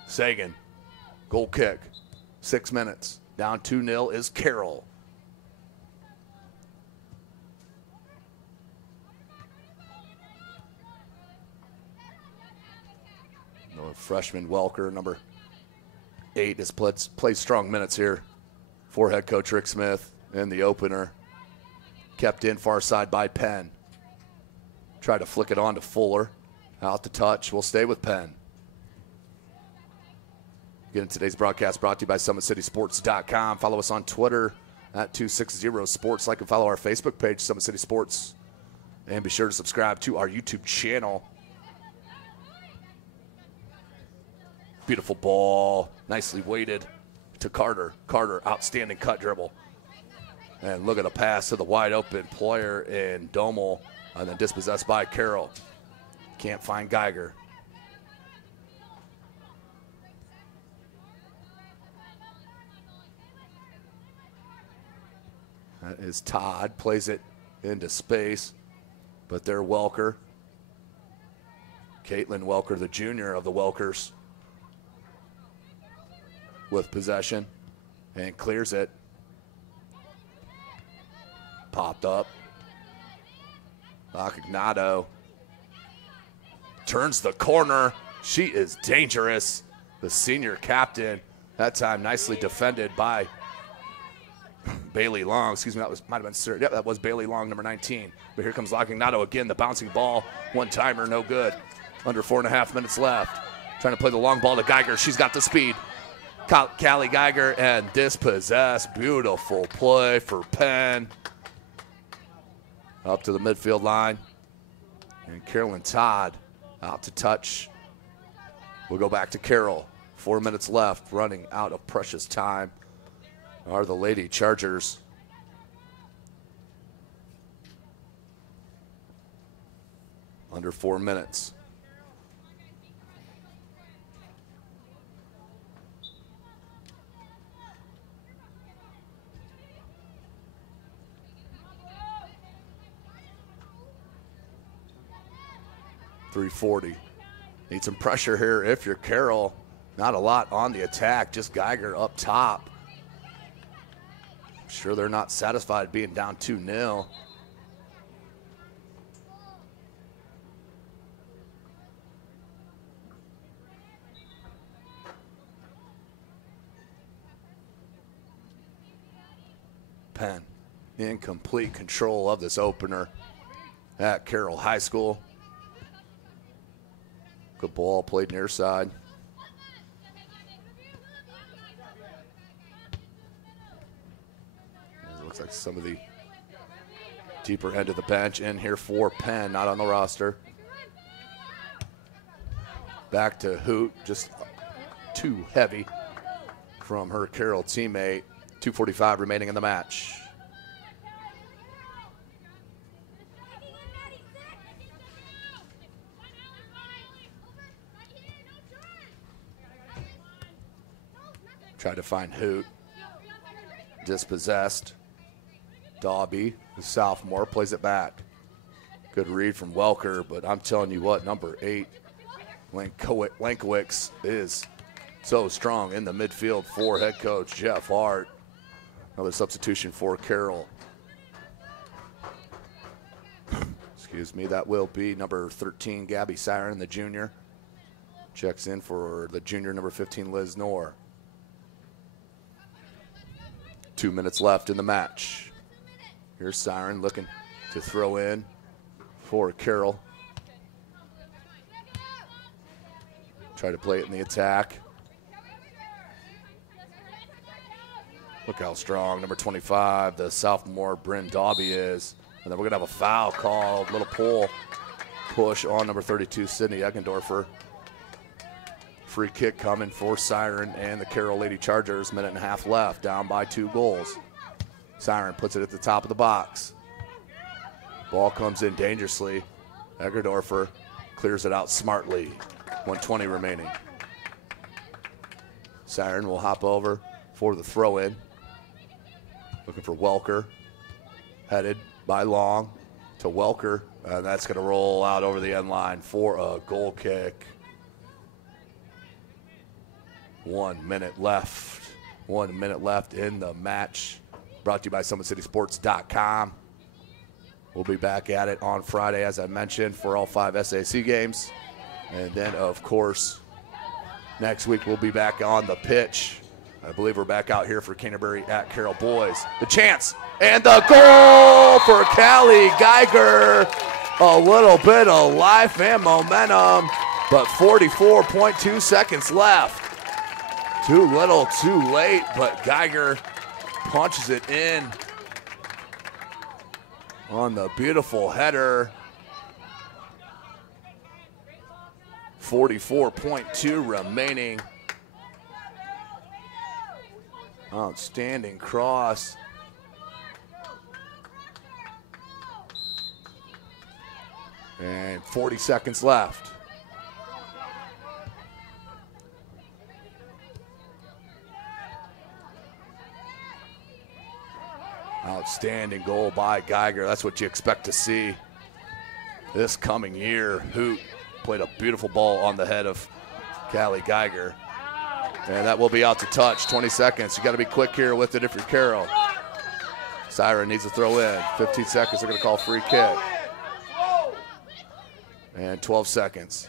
Sagan, goal kick, 6 minutes. Down 2-0 is Carroll. No, freshman Welker, number 8, has played strong minutes here for head coach Rick Smith in the opener. Kept in far side by Penn. Tried to flick it on to Fuller. Out to touch. We'll stay with Penn. Again, today's broadcast brought to you by SummitCitySports.com. Follow us on Twitter at 260sports. Like and follow our Facebook page, Summit City Sports. And be sure to subscribe to our YouTube channel. Beautiful ball, nicely weighted to Carter. Carter, outstanding cut dribble. And look at a pass to the wide open player in Domel, and then dispossessed by Carroll. Can't find Geiger. That is Todd, plays it into space, but they're Welker. Caitlin Welker, the junior of the Welkers, with possession and clears it. Popped up. Lacagnato turns the corner. She is dangerous. The senior captain, that time nicely defended by Bailey Long. Excuse me, might have been Sir. Yep, that was Bailey Long, number 19. But here comes Lacagnato again. The bouncing ball, one-timer, no good. Under 4.5 minutes left. Trying to play the long ball to Geiger. She's got the speed. Callie Geiger and dispossessed. Beautiful play for Penn. Up to the midfield line. And Carolyn Todd out to touch. We'll go back to Carroll. 4 minutes left, running out of precious time are the Lady Chargers. Under 4 minutes. .340. Need some pressure here if you're Carroll. Not a lot on the attack, just Geiger up top. Sure they're not satisfied being down 2-0. Penn in complete control of this opener at Carroll High School. Good ball played near side. It looks like some of the deeper end of the bench in here for Penn, not on the roster. Back to Hoot, just too heavy from her Carroll teammate. 2:45 remaining in the match. Tried to find Hoot. Dispossessed. Dobby, the sophomore, plays it back. Good read from Welker, but I'm telling you what, number 8, Lankowicz is so strong in the midfield for head coach Jeff Hart. Another substitution for Carroll. Excuse me, that will be number 13, Gabby Siren, the junior. Checks in for the junior, number 15, Liz Knorr. 2 minutes left in the match. Here's Siren looking to throw in for Carroll. Try to play it in the attack. Look how strong number 25, the sophomore Bryn Dobby is. And then we're going to have a foul called, little pull, push on number 32, Sydney Eggendorfer. Free kick coming for Siren and the Carroll Lady Chargers. Minute and a half left, down by 2 goals. Siren puts it at the top of the box. Ball comes in dangerously. Eggendorfer clears it out smartly. 1:20 remaining. Siren will hop over for the throw-in. Looking for Welker. Headed by Long to Welker. And that's going to roll out over the end line for a goal kick. 1 minute left. 1 minute left in the match. Brought to you by SummitCitySports.com. We'll be back at it on Friday, as I mentioned, for all 5 SAC games. And then, of course, next week we'll be back on the pitch. I believe we're back out here for Canterbury at Carroll Boys. The chance and the goal for Callie Geiger. A little bit of life and momentum, but 44.2 seconds left. Too little, too late, but Geiger punches it in on the beautiful header. 44.2 remaining. Outstanding cross. And 40 seconds left. Outstanding goal by Geiger. That's what you expect to see this coming year. Hoot played a beautiful ball on the head of Callie Geiger. And that will be out to touch. 20 seconds. You got to be quick here with it if you're Carroll. Siren needs to throw in. 15 seconds. They're going to call free kick. And 12 seconds.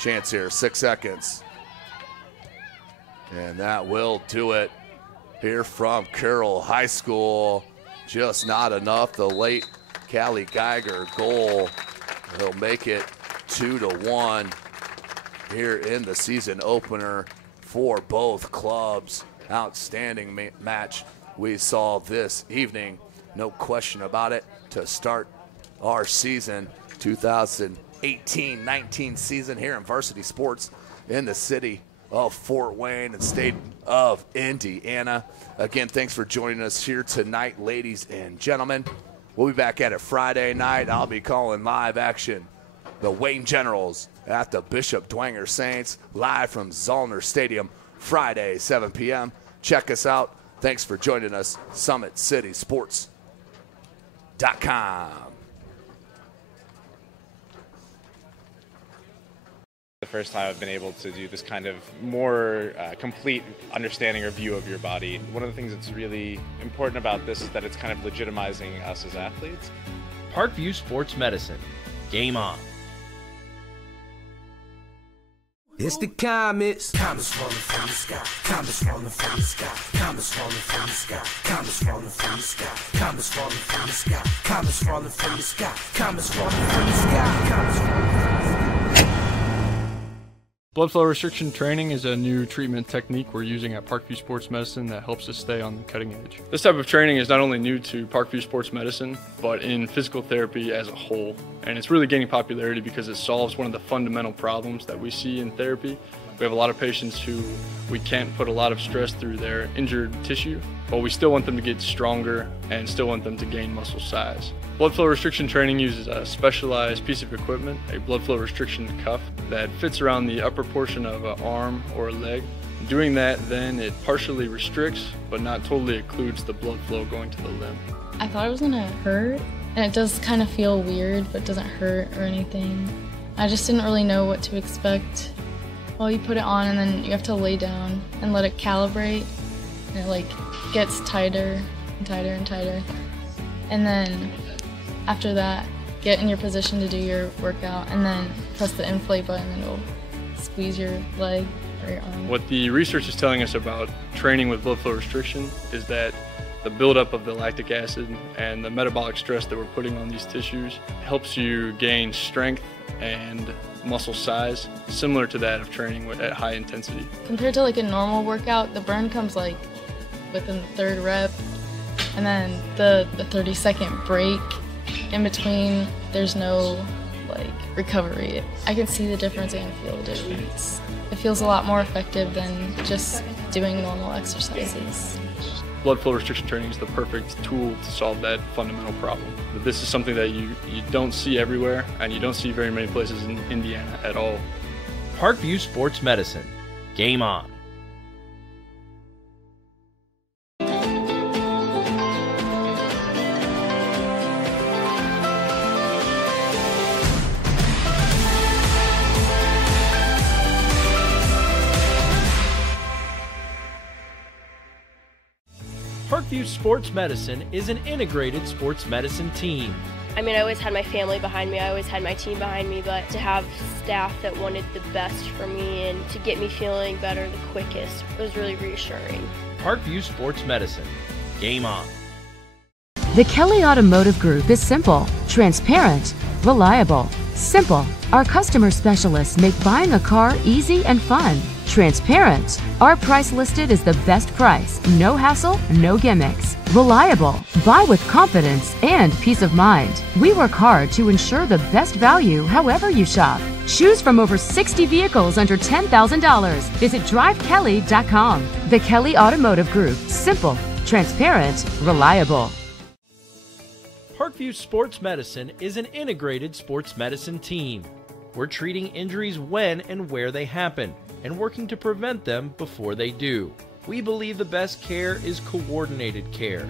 Chance here. 6 seconds. And that will do it here from Carroll High School. Just not enough. The late Callie Geiger goal. He'll make it 2-1 here in the season opener for both clubs. Outstanding match we saw this evening. no question about it, to start our season, 2018-19 season here in varsity sports in the city of Fort Wayne and state of Indiana. Again, thanks for joining us here tonight, ladies and gentlemen. We'll be back at it Friday night. I'll be calling live action the Wayne Generals at the Bishop Dwenger Saints, live from Zollner Stadium, Friday, 7 p.m. Check us out. Thanks for joining us, SummitCitySports.com. The first time I've been able to do this kind of more complete understanding or view of your body. One of the things that's really important about this is that it's kind of legitimizing us as athletes. Parkview Sports Medicine. Game on. It's the comets. Comets falling from the sky. Comets falling from the sky. Comets falling from the sky. Comets falling from the sky. Comets falling from the sky. Comets falling from the sky. Comets falling from the sky. Comets falling from the sky. Blood flow restriction training is a new treatment technique we're using at Parkview Sports Medicine that helps us stay on the cutting edge. This type of training is not only new to Parkview Sports Medicine, but in physical therapy as a whole. And it's really gaining popularity because it solves one of the fundamental problems that we see in therapy. We have a lot of patients who we can't put a lot of stress through their injured tissue, but we still want them to get stronger and still want them to gain muscle size. Blood flow restriction training uses a specialized piece of equipment, a blood flow restriction cuff that fits around the upper portion of an arm or a leg. Doing that, then it partially restricts, but not totally occludes the blood flow going to the limb. I thought it was gonna hurt, and it does kind of feel weird, but doesn't hurt or anything. I just didn't really know what to expect. Well, you put it on and then you have to lay down and let it calibrate, and it gets tighter and tighter and tighter. And then after that, get in your position to do your workout and then press the inflate button and it'll squeeze your leg or your arm. What the research is telling us about training with blood flow restriction is that the buildup of the lactic acid and the metabolic stress that we're putting on these tissues helps you gain strength and muscle size similar to that of training at high intensity. Compared to a normal workout, the burn comes within the third rep, and then the 30-second break in between, there's no recovery. I can see the difference and feel the difference. It feels a lot more effective than just doing normal exercises. Blood flow restriction training is the perfect tool to solve that fundamental problem. But this is something that you don't see everywhere, and you don't see very many places in Indiana at all. Parkview Sports Medicine. Game on. Parkview Sports Medicine is an integrated sports medicine team. I mean, I always had my family behind me, I always had my team behind me, but to have staff that wanted the best for me and to get me feeling better the quickest was really reassuring. Parkview Sports Medicine. Game on. The Kelly Automotive Group is simple, transparent, reliable. Simple. Our customer specialists make buying a car easy and fun. Transparent. Our price listed is the best price. No hassle, no gimmicks. Reliable. Buy with confidence and peace of mind. We work hard to ensure the best value however you shop. Choose from over 60 vehicles under $10,000. Visit drivekelly.com. The Kelly Automotive Group. Simple, transparent, reliable. Parkview Sports Medicine is an integrated sports medicine team. We're treating injuries when and where they happen and working to prevent them before they do. We believe the best care is coordinated care,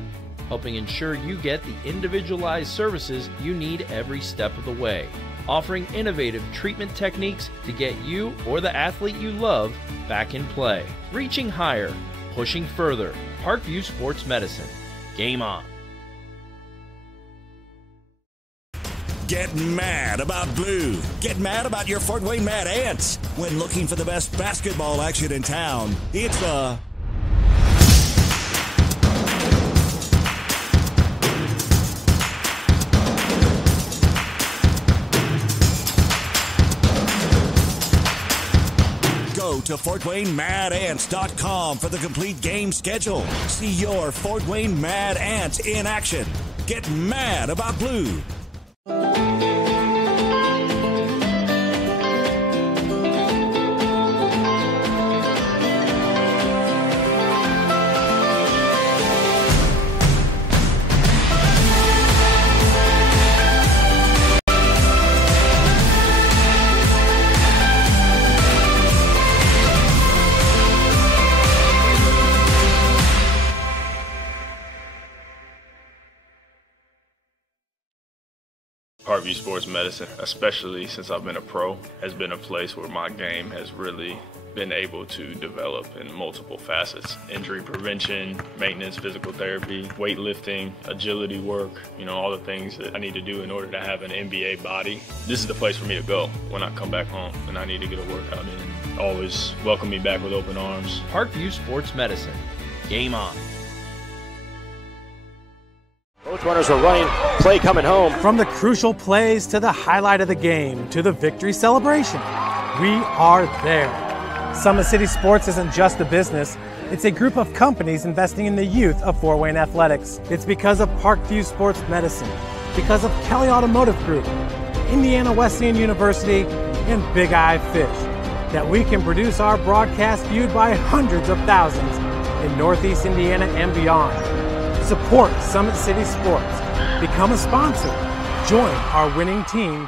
helping ensure you get the individualized services you need every step of the way, offering innovative treatment techniques to get you or the athlete you love back in play. Reaching higher, pushing further. Parkview Sports Medicine. Game on. Get mad about blue. Get mad about your Fort Wayne Mad Ants. When looking for the best basketball action in town, it's a Go to FortWayneMadAnts.com for the complete game schedule. See your Fort Wayne Mad Ants in action. Get mad about blue. Parkview Sports Medicine, especially since I've been a pro, has been a place where my game has really been able to develop in multiple facets. Injury prevention, maintenance, physical therapy, weightlifting, agility work, all the things that I need to do in order to have an NBA body. This is the place for me to go when I come back home and I need to get a workout in. Always welcome me back with open arms. Parkview Sports Medicine. Game on. Both runners are running, play coming home. From the crucial plays to the highlight of the game to the victory celebration, we are there. Summit City Sports isn't just a business, it's a group of companies investing in the youth of Fort Wayne athletics. It's because of Parkview Sports Medicine, because of Kelly Automotive Group, Indiana Wesleyan University, and Big Eye Fish, that we can produce our broadcast viewed by hundreds of thousands in Northeast Indiana and beyond. Support Summit City Sports. Become a sponsor. Join our winning team